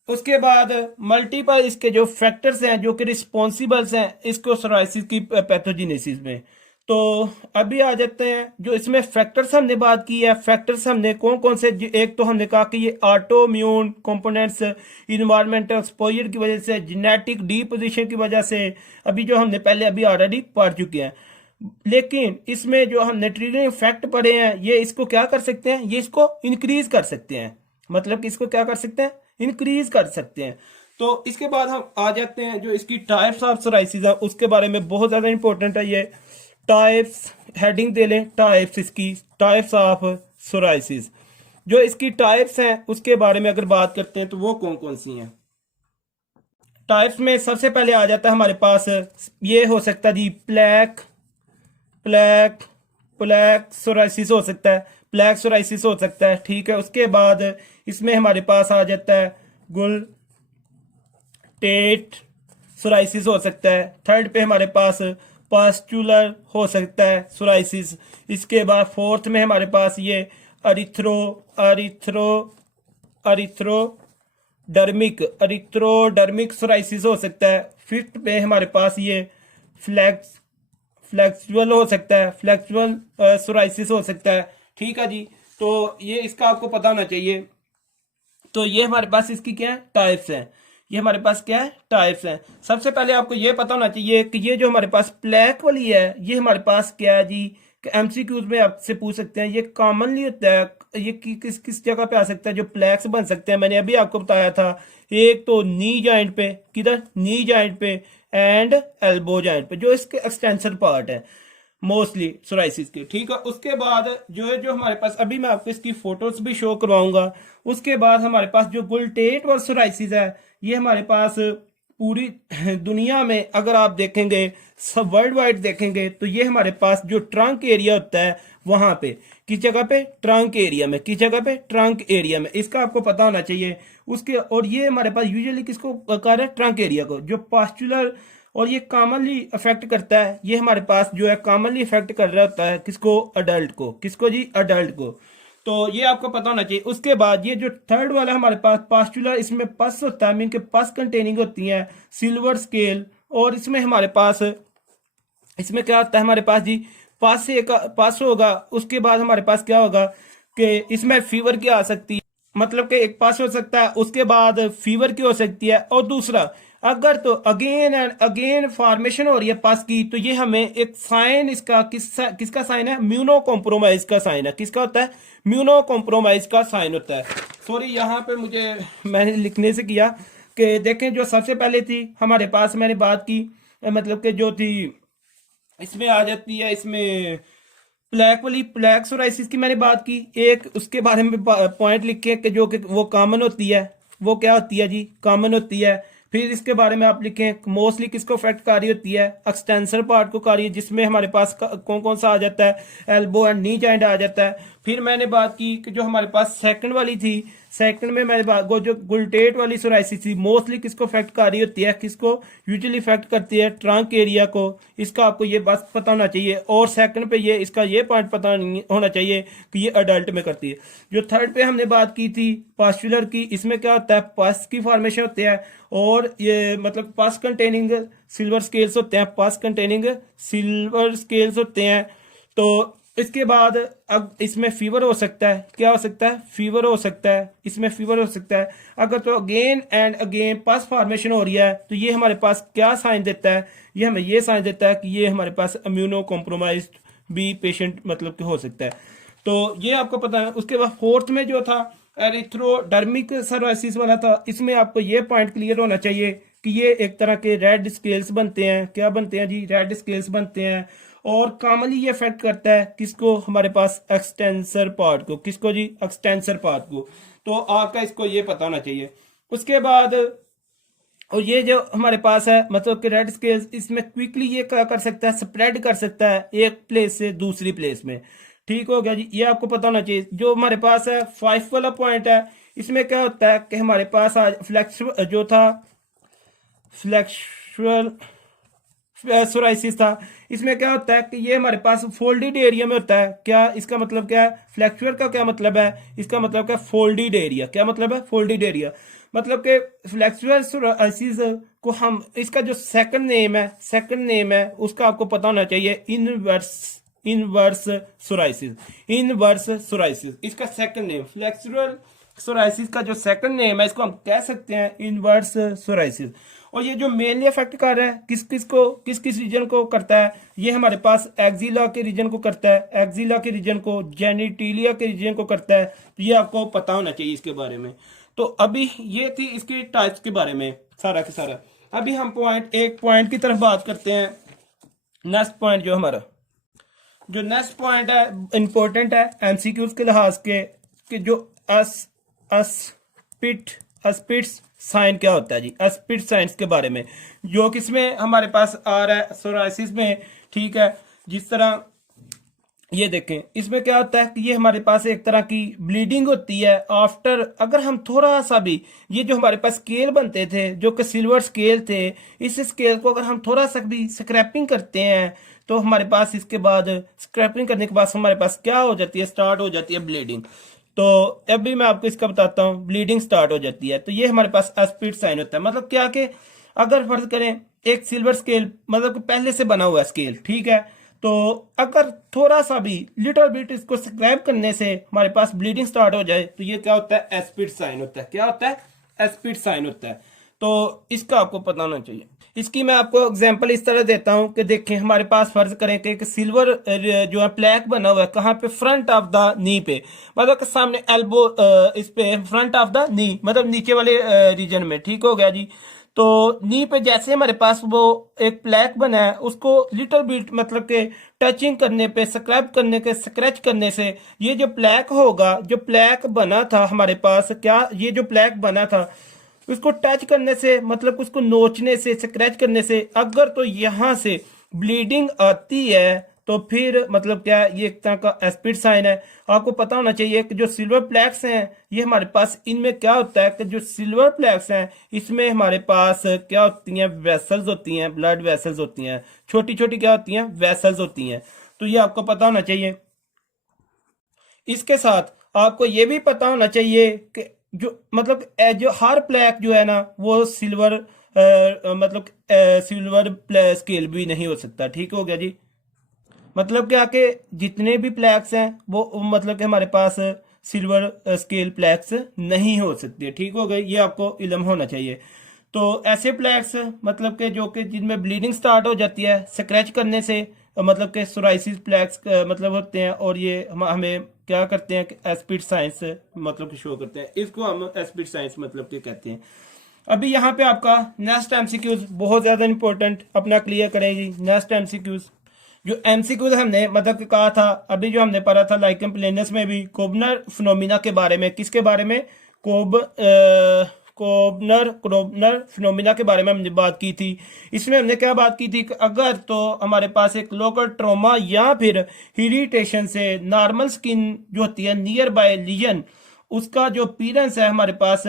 उसके बाद मल्टीपल इसके जो फैक्टर्स हैं जो कि रिस्पॉन्सिबल्स हैं इसको सोराइसिस की पैथोजेनेसिस में। तो अभी आ जाते हैं जो इसमें फैक्टर्स हमने बात की है। फैक्टर्स हमने कौन कौन से, एक तो हमने कहा कि ये ऑटोम्यून कंपोनेंट्स, इन्वायरमेंटल एक्सपोजर की वजह से, जेनेटिक डिपोजिशन की वजह से, अभी जो हमने पहले अभी ऑलरेडी पढ़ चुके हैं। लेकिन इसमें जो हमने ट्रिगरिंग फैक्ट पढ़े हैं ये इसको क्या कर सकते हैं, ये इसको इंक्रीज कर सकते हैं, मतलब कि इसको क्या कर सकते हैं, इंक्रीज कर सकते हैं। तो इसके बाद हम आ जाते हैं जो इसकी टाइप्स ऑफ सोराइसिस है उसके बारे में, बहुत ज्यादा इंपॉर्टेंट है ये टाइप्स, हेडिंग दे लें टाइप्स, इसकी टाइप्स ऑफ सोराइसिस। जो इसकी टाइप्स हैं उसके बारे में अगर बात करते हैं तो वो कौन कौन सी हैं। टाइप्स में सबसे पहले आ जाता है हमारे पास, ये हो सकता है जी प्लेक सोराइसिस हो सकता है, प्लेक सोराइसिस हो सकता है। ठीक है, उसके बाद इसमें हमारे पास आ जाता है गुलटेट सोराइसिस हो सकता है। थर्ड पे हमारे पास पास्चुलर हो सकता है सोराइसिस। इसके बाद फोर्थ में हमारे पास ये अरिथ्रोडर्मिक सोराइसिस हो सकता है। फिफ्थ पे हमारे पास ये फ्लेक्सुअल हो सकता है, फ्लेक्सुअल सोराइसिस हो सकता है। ठीक है जी, तो ये इसका आपको पता होना चाहिए। तो ये हमारे पास इसकी क्या है, टाइप्स हैं। ये हमारे पास क्या है, टाइप्स हैं। सबसे पहले आपको ये पता होना चाहिए कि ये जो हमारे पास प्लेक वाली है ये हमारे पास क्या है जी, कि एमसीक्यूज में आपसे पूछ सकते हैं ये कॉमनली होता है, ये किस किस जगह पे आ सकता है जो प्लेक्स बन सकते हैं। मैंने अभी आपको बताया था, एक तो नी जॉइंट पे, किधर, नी जॉइंट पे एंड एल्बो जॉइंट पे, जो इसके एक्सटेंसर पार्ट है मोस्टली सोराइसिस के, ठीक है। उसके बाद जो है, जो हमारे पास अभी मैं आपको इसकी फोटोज भी शो करवाऊंगा। उसके बाद हमारे पास जो गुलटेट और सोराइसिस है, ये हमारे पास पूरी दुनिया में अगर आप देखेंगे, सब वर्ल्ड वाइड देखेंगे, तो ये हमारे पास जो ट्रंक एरिया होता है वहां पे, किस जगह पे, ट्रंक एरिया में, किस जगह पे, ट्रंक एरिया में, इसका आपको पता होना चाहिए। उसके और ये हमारे पास यूजुअली किसको कर रहा है, ट्रंक एरिया को, जो पास्चुलर, और ये कॉमनली अफेक्ट करता है, ये हमारे पास जो है कॉमनली अफेक्ट कर रहा होता है किसको, अडल्ट को, किसको जी, अडल्ट को। तो ये आपको पता होना चाहिए। उसके बाद ये जो थर्ड वाला हमारे पास पास्चुलर, इसमें पस होता है, मीन के पस कंटेनिंग होती है, सिल्वर स्केल, और इसमें हमारे पास, इसमें क्या होता है हमारे पास जी, पास से एक पास होगा। उसके बाद हमारे पास क्या होगा कि इसमें फीवर की आ सकती है, मतलब कि एक पास हो सकता है, उसके बाद फीवर की हो सकती है, और दूसरा अगर तो अगेन एंड अगेन फॉर्मेशन हो रही है पास की, तो ये हमें एक साइन, इसका किसका साइन है, म्यूनो कॉम्प्रोमाइज का साइन है। किसका होता है, म्यूनो कॉम्प्रोमाइज का साइन होता है। सॉरी यहाँ पे मुझे, मैंने लिखने से किया कि देखें, जो सबसे पहले थी हमारे पास, मैंने बात की, मतलब कि जो थी इसमें आ जाती है, इसमें प्लेक वाली, प्लेक सोराइसिस की मैंने बात की एक, उसके बारे में पॉइंट लिखे कि जो कि वो कॉमन होती है, वो क्या होती है जी, कॉमन होती है। फिर इसके बारे में आप लिखें मोस्टली किसको अफेक्ट कर रही होती है, एक्सटेंसर पार्ट को कर रही है, जिसमें हमारे पास कौन कौन सा आ जाता है, एल्बो एंड नी जॉइंट आ जाता है। फिर मैंने बात की कि जो हमारे पास सेकंड वाली थी, सेकंड में मैंने बात, वो जो गुलटेट वाली सोराइसिस थी, मोस्टली किसको अफेक्ट कर रही होती है, किसको यूजुअली अफेक्ट करती है, ट्रंक एरिया को। इसका आपको ये बस पता होना चाहिए। और सेकंड पे ये, इसका ये पॉइंट पता नहीं होना चाहिए कि ये अडल्ट में करती है। जो थर्ड पे हमने बात की थी पास्चुलर की, इसमें क्या होता है, पस की फॉर्मेशन होती है, और ये मतलब पस कंटेनिंग सिल्वर स्केल्स होते हैं, पस कंटेनिंग सिल्वर स्केल्स होते हैं। तो इसके बाद अब इसमें फीवर हो सकता है, क्या हो सकता है, फीवर हो सकता है, इसमें फीवर हो सकता है। अगर तो again and again pus formation हो रही है, तो ये हमारे पास क्या साइन देता है, ये हमें ये साइन देता है कि ये हमारे पास इम्यूनो कॉम्प्रोमाइज्ड भी पेशेंट मतलब कि हो सकता है। तो ये आपको पता है। उसके बाद फोर्थ में जो था एरिथ्रोडर्मिक सोराइसिस वाला था, इसमें आपको ये पॉइंट क्लियर होना चाहिए कि ये एक तरह के रेड स्केल्स बनते हैं, क्या बनते हैं जी, रेड स्केल्स बनते हैं। और कॉमनली ये अफेक्ट करता है किसको, हमारे पास एक्सटेंसर पार्ट को, किसको जी, एक्सटेंसर पार्ट को। तो आपका इसको ये पता होना चाहिए। उसके बाद, और ये जो हमारे पास है मतलब कि रेड स्केल्स, इसमें क्विकली ये क्या कर सकता है, स्प्रेड कर सकता है एक प्लेस से दूसरी प्लेस में। ठीक हो गया जी, ये आपको पता होना चाहिए। जो हमारे पास है 5 वाला पॉइंट है, इसमें क्या होता है कि हमारे पास आज फ्लेक्स जो था, फ्लेक्सुअल सोराइसिस था, इसमें क्या होता है कि ये हमारे पास फोल्डेड एरिया में होता है। क्या इसका मतलब क्या है, फ्लेक्सुअल का क्या मतलब है, इसका मतलब क्या, फोल्डेड एरिया। क्या मतलब है, फोल्डेड एरिया, मतलब कि फ्लेक्सुअल सोराइसिस को हम, इसका जो सेकंड नेम है, सेकंड नेम है उसका आपको पता होना चाहिए, इनवर्स सोराइसिस, इनवर्स सोराइसिस इसका सेकंड नेम। फ्लेक्सुअल सोराइसिस का जो सेकंड नेम है, इसको हम कह सकते हैं इनवर्स सोराइसिस। और ये जो मेनली अफेक्ट कर रहा है किस किस को, किस किस रीजन को करता है, ये हमारे पास एक्जिला के रीजन को करता है, एक्जिला के रीजन को, जेनिटिलिया के रीजन को करता है। तो ये आपको पता होना चाहिए इसके बारे में। तो अभी ये थी इसकी टाइप्स के बारे में सारा के सारा। अभी हम एक पॉइंट की तरफ बात करते हैं। नेक्स्ट पॉइंट जो हमारा, जो नेक्स्ट पॉइंट है इंपॉर्टेंट है एमसीक्यूज के लिहाज के, कि जो अस्पिट्स साइन क्या होता है जी, अस्पिट साइंस के बारे में, जो किसमें हमारे पास आ रहा है, सोराइसिस में। ठीक है, जिस तरह ये देखें, इसमें क्या होता है कि ये हमारे पास एक तरह की ब्लीडिंग होती है आफ्टर, अगर हम थोड़ा सा भी, ये जो हमारे पास स्केल बनते थे जो कि सिल्वर स्केल थे, इस स्केल को अगर हम थोड़ा सा भी स्क्रैपिंग करते हैं, तो हमारे पास इसके बाद, स्क्रैपिंग करने के बाद हमारे पास क्या हो जाती है, स्टार्ट हो जाती है ब्लीडिंग। तो अभी मैं आपको इसका बताता हूँ, ब्लीडिंग स्टार्ट हो जाती है। तो ये हमारे पास एस्पिड साइन होता है। मतलब क्या कि अगर फर्ज करें एक सिल्वर स्केल, मतलब कि पहले से बना हुआ स्केल, ठीक है, तो अगर थोड़ा सा भी लिटिल बिट इसको स्क्रैप करने से हमारे पास ब्लीडिंग स्टार्ट हो जाए, तो ये क्या होता है, एस्पिड साइन होता है। क्या होता है, एस्पिड साइन होता है। तो इसका आपको पता होना चाहिए। इसकी मैं आपको एग्जांपल इस तरह देता हूं कि देखें, हमारे पास फर्ज करें कि एक सिल्वर जो है प्लैक बना हुआ है, कहाँ पे, फ्रंट ऑफ द नी पे, मतलब कि सामने एल्बो, इस पे फ्रंट ऑफ द नी, मतलब नीचे वाले रीजन में, ठीक हो गया जी। तो नी पे जैसे हमारे पास वो एक प्लैक बना है, उसको लिटिल बिट मतलब के टचिंग करने पे, स्क्रैप करने के, स्क्रैच करने से ये जो प्लैक होगा, जो प्लैक बना था हमारे पास, क्या ये जो प्लैक बना था उसको टच करने से, मतलब उसको नोचने से, स्क्रैच करने से अगर तो यहाँ से ब्लीडिंग आती है तो फिर मतलब क्या, ये एक तरह का एस्पिड साइन है। आपको पता होना चाहिए कि जो सिल्वर प्लैक्स हैं ये हमारे पास, इनमें क्या होता है कि जो सिल्वर प्लैक्स हैं इसमें हमारे पास क्या होती हैं, वेसल्स होती हैं, ब्लड वेसल्स होती हैं, छोटी छोटी क्या होती हैं, वेसल्स होती हैं। तो ये आपको पता होना चाहिए। इसके साथ आपको ये भी पता होना चाहिए कि जो मतलब जो हर प्लैक जो है ना वो सिल्वर मतलब सिल्वर स्केल भी नहीं हो सकता, ठीक हो गया जी। मतलब क्या कि जितने भी प्लैक्स हैं वो मतलब कि हमारे पास सिल्वर स्केल प्लैक्स नहीं हो सकते, ठीक हो गए, ये आपको इल्म होना चाहिए। तो ऐसे प्लैक्स मतलब कि जो कि जिनमें ब्लीडिंग स्टार्ट हो जाती है स्क्रैच करने से, मतलब कि सोराइसिस प्लैक्स मतलब होते हैं, और ये हमें क्या करते हैं कि एस्पिड साइंस मतलब कि शो करते हैं, इसको हम एस्पिड साइंस मतलब कि कहते हैं। अभी यहाँ पे आपका नेक्स्ट एमसीक्यूज बहुत ज्यादा इंपॉर्टेंट अपना क्लियर करेंगी। नेक्स्ट एमसीक्यूज, जो एमसीक्यूज हमने मतलब कि कहा था, अभी जो हमने पढ़ा था लाइकन प्लेनस में भी कोबनर फिनोमिना के बारे में, किसके बारे में, कोबनर कोबनर फिनोमिना के बारे में हमने बात की थी। इसमें हमने क्या बात की थी कि अगर तो हमारे पास एक लोकल ट्रोमा या फिर इरिटेशन से नॉर्मल स्किन जो होती है नियर बाय लीजन, उसका जो अपीयरेंस है हमारे पास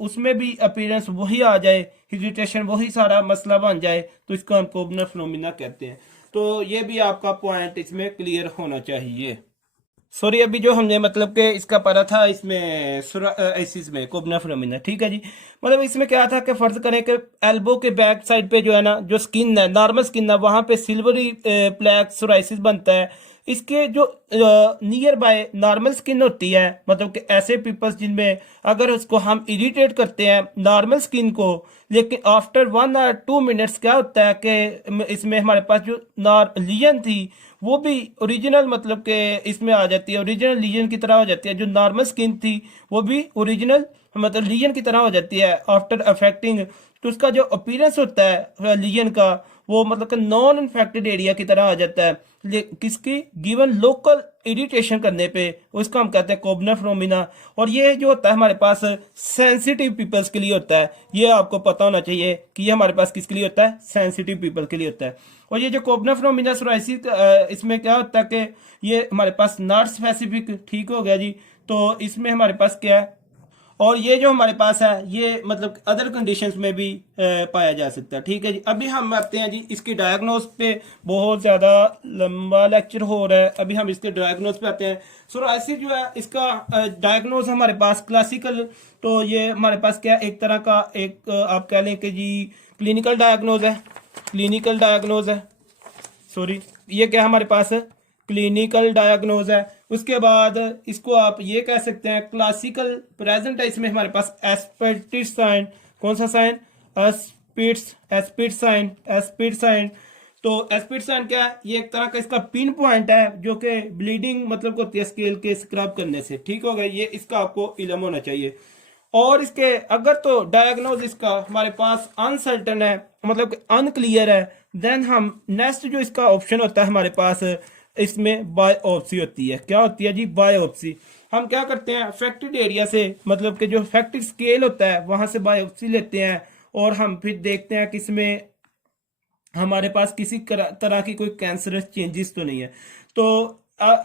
उसमें भी अपीयरेंस वही आ जाए, इरिटेशन वही सारा मसला बन जाए, तो इसको हम कोबनर फिनोमिना कहते हैं। तो ये भी आपका पॉइंट इसमें क्लियर होना चाहिए। सॉरी, अभी जो हमने मतलब कि इसका पढ़ा था इसमें इस में कोबना फिनोमिना, ठीक है जी। मतलब इसमें क्या था कि फर्ज करें कि एल्बो के बैक साइड पे जो है ना, जो स्किन है, नॉर्मल स्किन है, वहां पे सिल्वरी प्लैक सोराइसिस बनता है। इसके जो नियर बाय नॉर्मल स्किन होती है, मतलब कि ऐसे पीपल्स जिनमें अगर उसको हम इरिटेट करते हैं नॉर्मल स्किन को, लेकिन आफ्टर 1 or 2 मिनट्स क्या होता है कि इसमें हमारे पास जो लीजन थी वो भी ओरिजिनल मतलब के इसमें आ जाती है, ओरिजिनल लीजन की तरह हो जाती है। जो नॉर्मल स्किन थी वो भी ओरिजिनल मतलब लीजन की तरह हो जाती है आफ्टर अफेक्टिंग। तो उसका जो अपीयरेंस होता है लीजन का, वो मतलब कि नॉन इन्फेक्टेड एरिया की तरह आ जाता है, किसकी, गिवन लोकल इरिटेशन करने पे, उसको हम कहते हैं कोबना फिनोमिना। और ये जो होता है हमारे पास सेंसिटिव पीपल्स के लिए होता है, ये आपको पता होना चाहिए कि ये हमारे पास किसके लिए होता है, सेंसिटिव पीपल के लिए होता है। और ये जो कोबना फिनोमिना सोराइसिस इसमें क्या होता है कि ये हमारे पास नॉट स्पेसिफिक, ठीक हो गया जी। तो इसमें हमारे पास क्या है, और ये जो हमारे पास है ये मतलब अदर कंडीशंस में भी पाया जा सकता है, ठीक है जी। अभी हम आते हैं जी इसकी डायग्नोस पे, बहुत ज़्यादा लंबा लेक्चर हो रहा है, अभी हम इसके डायग्नोस पे आते हैं। सोराइसिस जो है इसका डायग्नोस हमारे पास क्लासिकल, तो ये हमारे पास क्या एक तरह का एक आप कह लें कि जी क्लिनिकल डायग्नोज है, क्लिनिकल डायग्नोज है, सॉरी ये क्या हमारे पास है, क्लिनिकल डायग्नोज है। उसके बाद इसको आप ये कह सकते हैं क्लासिकल प्रेजेंट है, इसमें हमारे पास एस्पिड साइन, कौन सा साइन, एस्पिड साइन, एस्पिड साइन। तो एस्पिड साइन क्या है, ये एक तरह का इसका पिन पॉइंट है जो कि ब्लीडिंग मतलब होती है स्केल के स्क्रब करने से, ठीक हो गया, ये इसका आपको इल्म होना चाहिए। और इसके अगर तो डायग्नोज इसका हमारे पास अनसर्टन है, मतलब अनक्लियर है, देन हम नेक्स्ट जो इसका ऑप्शन होता है हमारे पास, इसमें बायोप्सी होती है। क्या होती है जी, बायोप्सी। हम क्या करते हैं अफेक्टेड एरिया से, मतलब कि जो अफेक्टेड स्केल होता है वहां से बायोप्सी लेते हैं, और हम फिर देखते हैं कि इसमें हमारे पास किसी तरह की कोई कैंसरस चेंजेस तो नहीं है। तो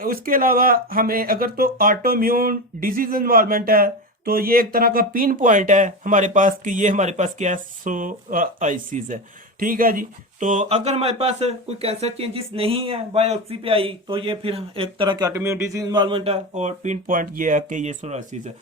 उसके अलावा हमें अगर तो ऑटोइम्यून डिजीज इन्वॉल्वमेंट है, तो ये एक तरह का पिन पॉइंट है हमारे पास कि ये हमारे पास क्या सोराइसिस है, ठीक है जी। तो अगर हमारे पास कोई कैंसर चेंजेस नहीं है बायोप्सी पे आई, तो ये फिर एक तरह का ऑटोइम्यून डिजीज इन्वॉल्वमेंट है, और पिन पॉइंट ये है कि ये सोराइसिस है।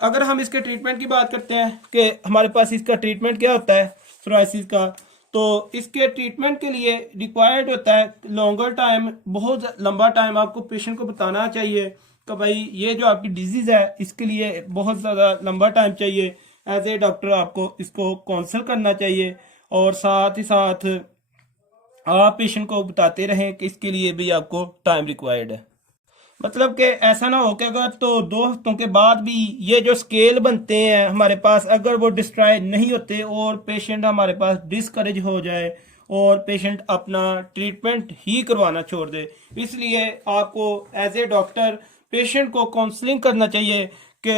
अगर हम इसके ट्रीटमेंट की बात करते हैं कि हमारे पास इसका ट्रीटमेंट क्या होता है सोराइसिस का, तो इसके ट्रीटमेंट के लिए रिक्वायर्ड होता है लॉन्गर टाइम, बहुत लंबा टाइम आपको पेशेंट को बताना चाहिए कि भाई ये जो आपकी डिजीज़ है इसके लिए बहुत ज़्यादा लंबा टाइम चाहिए। एज ए डॉक्टर आपको इसको काउंसल करना चाहिए और साथ ही साथ आप पेशेंट को बताते रहें कि इसके लिए भी आपको टाइम रिक्वायर्ड है। मतलब कि ऐसा ना हो कि अगर तो 2 हफ्तों के बाद भी ये जो स्केल बनते हैं हमारे पास अगर वो डिस्ट्रॉय नहीं होते और पेशेंट हमारे पास डिस्करेज हो जाए और पेशेंट अपना ट्रीटमेंट ही करवाना छोड़ दे। इसलिए आपको एज ए डॉक्टर पेशेंट को काउंसलिंग करना चाहिए कि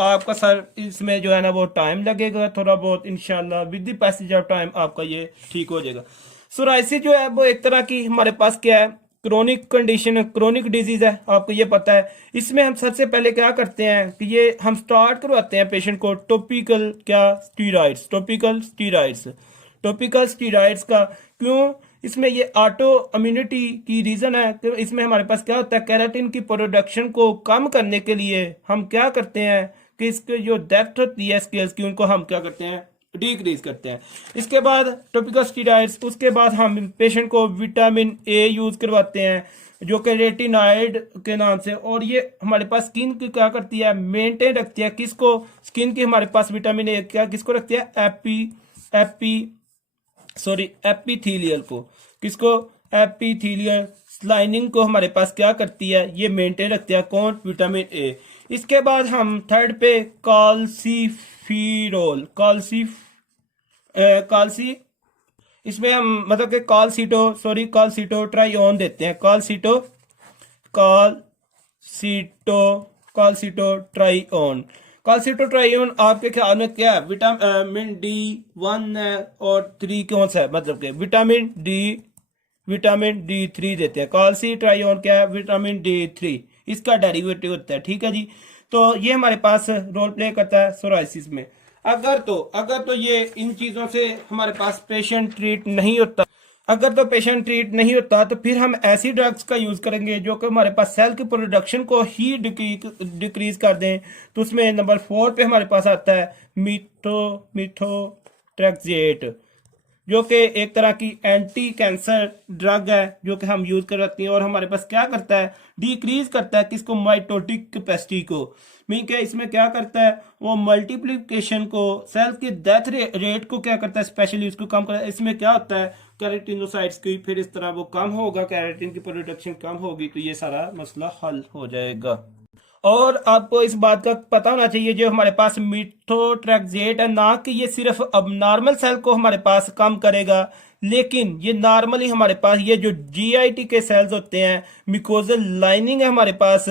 आपका सर इसमें जो है ना वो टाइम लगेगा थोड़ा बहुत, इंशाल्लाह with the passage of time आपका ये ठीक हो जाएगा। सोराइसिस जो है वो एक तरह की हमारे पास क्या है, क्रोनिक कंडीशन, क्रोनिक डिजीज है, आपको ये पता है। इसमें हम सबसे पहले क्या करते हैं कि ये हम स्टार्ट करवाते हैं पेशेंट को टॉपिकल क्या स्टीरॉइड्स, टॉपिकल स्टीरॉइड्स का। क्यों? इसमें ये ऑटो इम्यूनिटी की रीजन है कि इसमें हमारे पास क्या होता है, केराटिन की प्रोडक्शन को कम करने के लिए हम क्या करते हैं कि इसके जो डेप्थ होती है स्केल्स की उनको हम क्या करते हैं, डिक्रीज करते हैं। इसके बाद टॉपिकल स्टीरॉइड्स, उसके बाद हम पेशेंट को विटामिन ए यूज करवाते हैं जो कि रेटिनॉइड के नाम से, और ये हमारे पास स्किन की क्या करती है, मेंटेन रखती है। किसको? स्किन की हमारे पास विटामिन ए क्या किसको रखती है, एपिथीलियल को। किसको? एपिथीलियल लाइनिंग को हमारे पास क्या करती है, ये मेंटेन रखती है। कौन? Vitamin A. इसके बाद हम थर्ड पे कॉल्सीफिरोल, कॉल्सी इसमें हम मतलब कि कॉलसीटो ट्राइओन देते हैं। कॉलसीटो ट्राइओन आपके ख्याल में क्या है? विटामिन D1 है और 3 कौन सा है, मतलब कि विटामिन D3 देते हैं। कॉल्सी ट्राइओन क्या है? विटामिन D3, इसका डेरिवेटिव होता है। ठीक है जी, तो ये हमारे पास रोल प्ले करता है सोराइसिस में। अगर तो ये इन चीजों से हमारे पास पेशेंट ट्रीट नहीं होता, तो फिर हम ऐसी ड्रग्स का यूज करेंगे जो कि हमारे पास सेल की प्रोडक्शन को ही डिक्रीज कर दें। तो उसमें नंबर 4 पे हमारे पास आता है मीथोट्रेक्सेट, जो कि एक तरह की एंटी कैंसर ड्रग है जो कि हम यूज करते हैं और हमारे पास क्या करता है, डिक्रीज करता है किसको, माइटोटिक कैपेसिटी को। मीन के इसमें क्या करता है, वो मल्टीप्लिकेशन को, सेल के डेथ रेट को क्या करता है, स्पेशली उसको कम करता है। इसमें क्या होता है, कैरेटिनोसाइट्स की फिर इस तरह वो कम होगा, कैरेटिन की प्रोडक्शन कम होगी, तो ये सारा मसला हल हो जाएगा। और आपको इस बात का पता होना चाहिए जो हमारे पास मीथोट्रेक्सेट है ना कि ये सिर्फ अब नॉर्मल सेल को हमारे पास कम करेगा, लेकिन ये नॉर्मली हमारे पास ये जो जीआईटी के सेल्स होते हैं, मिकोजल लाइनिंग है हमारे पास,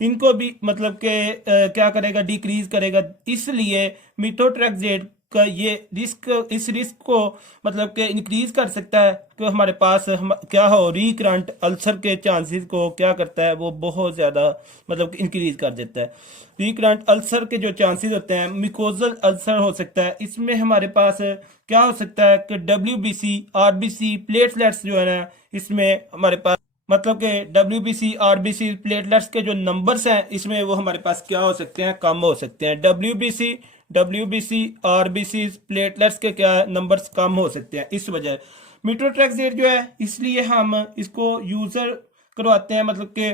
इनको भी मतलब के क्या करेगा, डिक्रीज करेगा। इसलिए मीथोट्रेक्सेट का ये इस रिस्क को मतलब के इंक्रीज कर सकता है कि हमारे पास क्या हो, रिकरेंट अल्सर के चांसेस को क्या करता है, वो बहुत ज़्यादा मतलब इंक्रीज कर देता है। रिकरेंट अल्सर के जो चांसेस होते हैं, मिकोजल अल्सर हो सकता है। इसमें हमारे पास क्या हो सकता है कि WBC RBC प्लेटलेट्स जो है ना, इसमें हमारे पास मतलब कि WBC RBC प्लेटलेट्स के जो नंबर्स हैं इसमें वो हमारे पास क्या हो सकते हैं, कम हो सकते हैं। WBC RBC प्लेटलेट्स के क्या नंबर्स कम हो सकते हैं इस वजह। मीथोट्रेक्सेट जो है इसलिए हम इसको यूजर करवाते हैं, मतलब कि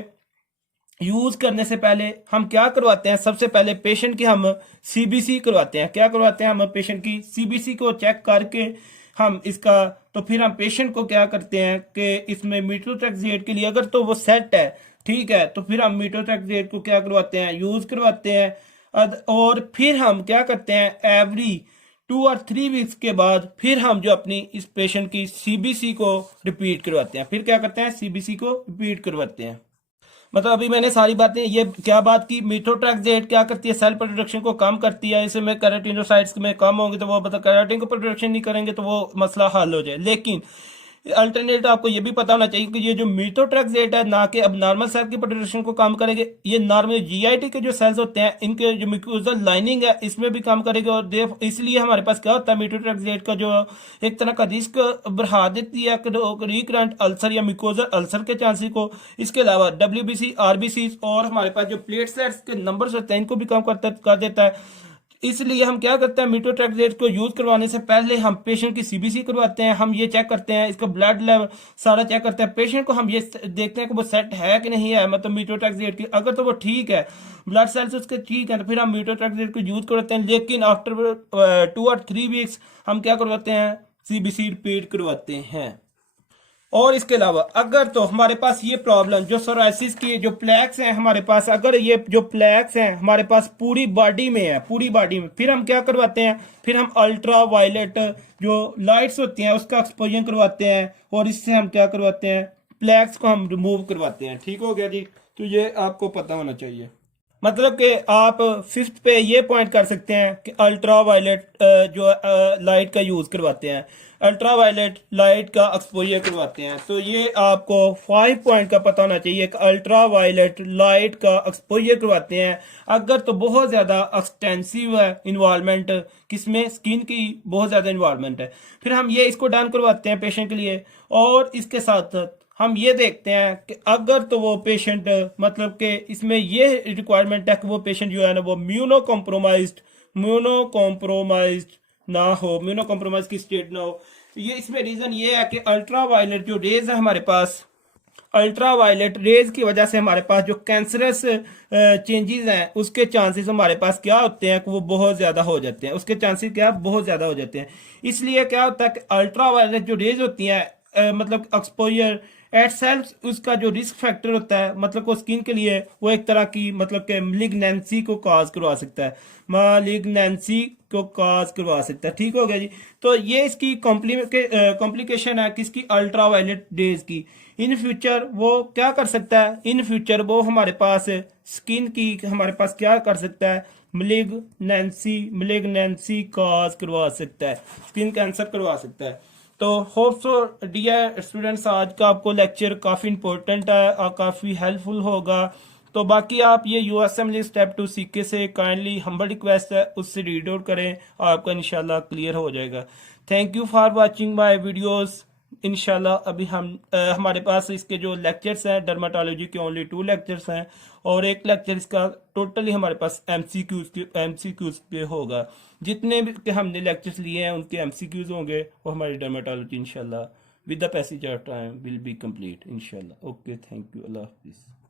यूज करने से पहले हम क्या करवाते हैं, सबसे पहले पेशेंट की हम CBC करवाते हैं। क्या करवाते हैं हम? पेशेंट की CBC को चेक करके हम इसका, तो फिर हम पेशेंट को क्या करते हैं कि इसमें मीथोट्रेक्सेट के लिए अगर तो वो सेट है, ठीक है, तो फिर हम मीथोट्रेक्सेट को क्या करवाते हैं, यूज करवाते हैं। और फिर हम क्या करते हैं, एवरी 2 और 3 वीक्स के बाद फिर हम जो अपनी इस पेशेंट की CBC को रिपीट करवाते हैं। फिर क्या करते हैं, CBC को रिपीट करवाते हैं। मतलब अभी मैंने सारी बातें ये क्या बात की, मीथोट्रेक्सेट क्या करती है, सेल प्रोडक्शन को कम करती है। इसमें कैरोटिनोसाइट्स में कम होंगे तो वो मतलब कैराटिन को प्रोडक्शन नहीं करेंगे तो वो मसला हल हो जाए। लेकिन अल्टरनेट आपको ये भी पता होना चाहिए कि ये जो मीथोट्रेक्सेट है ना कि अब नॉर्मल सेल की प्रोडक्शन को कम करेंगे, ये नॉर्मल जीआईटी के जो सेल्स होते हैं इनके जो म्यूकोजल लाइनिंग है इसमें भी कम करेंगे। और इसलिए हमारे पास क्या होता है, मीथोट्रेक्सेट का जो एक तरह का रिस्क बढ़ा देती है रिकरेंट अल्सर या म्यूकोजल अल्सर के चांसेस को। इसके अलावा WBC RBC और हमारे पास जो प्लेटलेट्स के नंबर्स होते हैं इनको भी कम कर देता है। इसलिए हम क्या करते हैं, मीटोट्रेक्सेट को यूज करवाने से पहले हम पेशेंट की सीबीसी करवाते हैं, हम ये चेक करते हैं इसका ब्लड लेवल सारा चेक करते हैं, पेशेंट को हम ये देखते हैं कि वो सेट है कि नहीं है, मतलब मीटोट्रेक्सेट की अगर तो वो ठीक है, ब्लड सेल्स उसके ठीक है, तो फिर हम मीटोट्रेक्सेट को यूज करवाते हैं। लेकिन आफ्टर 2 और 3 वीक्स हम क्या करवाते हैं, सीबीसी रिपीट करवाते हैं। और इसके अलावा अगर तो हमारे पास ये प्रॉब्लम जो सोराइसिस की जो प्लैक्स हैं हमारे पास, अगर ये जो प्लैक्स हैं हमारे पास पूरी बॉडी में है, पूरी बॉडी में, फिर हम क्या करवाते हैं, फिर हम अल्ट्रा वायलेट जो लाइट्स होती हैं उसका एक्सपोजर करवाते हैं, और इससे हम क्या करवाते हैं, प्लैक्स को हम रिमूव करवाते हैं। ठीक हो गया जी, तो ये आपको पता होना चाहिए। मतलब कि आप फिफ्थ पे ये पॉइंट कर सकते हैं कि अल्ट्रा वायलेट जो लाइट का यूज़ करवाते हैं, अल्ट्रा वायलेट लाइट का एक्सपोजर करवाते हैं, तो ये आपको 5 पॉइंट का पता होना चाहिए कि अल्ट्रा वायलेट लाइट का एक्सपोजर करवाते हैं अगर तो बहुत ज़्यादा एक्सटेंसिव है इन्वॉल्वमेंट, किसमें, स्किन की बहुत ज़्यादा इन्वॉल्वमेंट है, फिर हम ये इसको डन करवाते हैं पेशेंट के लिए। और इसके साथ हम ये देखते हैं कि अगर तो वो पेशेंट, मतलब कि इसमें ये रिक्वायरमेंट है कि वो पेशेंट जो है ना वो म्यूनो कॉम्प्रोमाइज्ड ना हो, म्यूनो कॉम्प्रोमाइज की स्टेट ना हो। तो ये इसमें रीजन ये है कि अल्ट्रा वायलेट जो रेज है हमारे पास, अल्ट्रा वायलेट रेज की वजह से हमारे पास जो कैंसरस चेंजेस हैं उसके चांसेस हमारे पास क्या होते हैं कि वो बहुत ज़्यादा हो जाते हैं, उसके चांसेस क्या बहुत ज़्यादा हो जाते हैं। इसलिए क्या होता है कि अल्ट्रा वायलेट जो रेज होती हैं मतलब एक्सपोजर एट सेल्फ, उसका जो रिस्क फैक्टर होता है, मतलब को स्किन के लिए वो एक तरह की मतलब कि malignancy को काज करवा सकता है, malignancy को काज करवा सकता है। ठीक हो गया जी, तो ये इसकी कॉम्प्लिकेशन है किसकी, अल्ट्रा वायलेट रेज की। इन फ्यूचर वो क्या कर सकता है, इन फ्यूचर वो हमारे पास स्किन की हमारे पास क्या कर सकता है, malignancy काज करवा सकता है, स्किन कैंसर करवा सकता है। तो होप सो डियर स्टूडेंट्स, आज का आपको लेक्चर काफ़ी इंपॉर्टेंट है और काफ़ी हेल्पफुल होगा। तो बाकी आप ये यूएसएमएल स्टेप 2 सीखे से काइंडली हम्बल रिक्वेस्ट है उससे रीड आउट करें, आपका इंशाल्लाह क्लियर हो जाएगा। Thank you for watching my videos. इंशाल्लाह अभी हमारे पास इसके जो लेक्चर्स हैं डर्माटोलॉजी के ओनली 2 लेक्चर्स हैं, और एक लेक्चर इसका टोटली हमारे पास एमसीक्यूज पे होगा। जितने भी के हमने लेक्चर्स लिए हैं उनके एमसीक्यूज होंगे, वो हमारी डर्माटोलॉजी इंशाल्लाह with the passage of time will be complete इंशाल्लाह। ओके, थैंक यू, अल्लाह हाफिज़।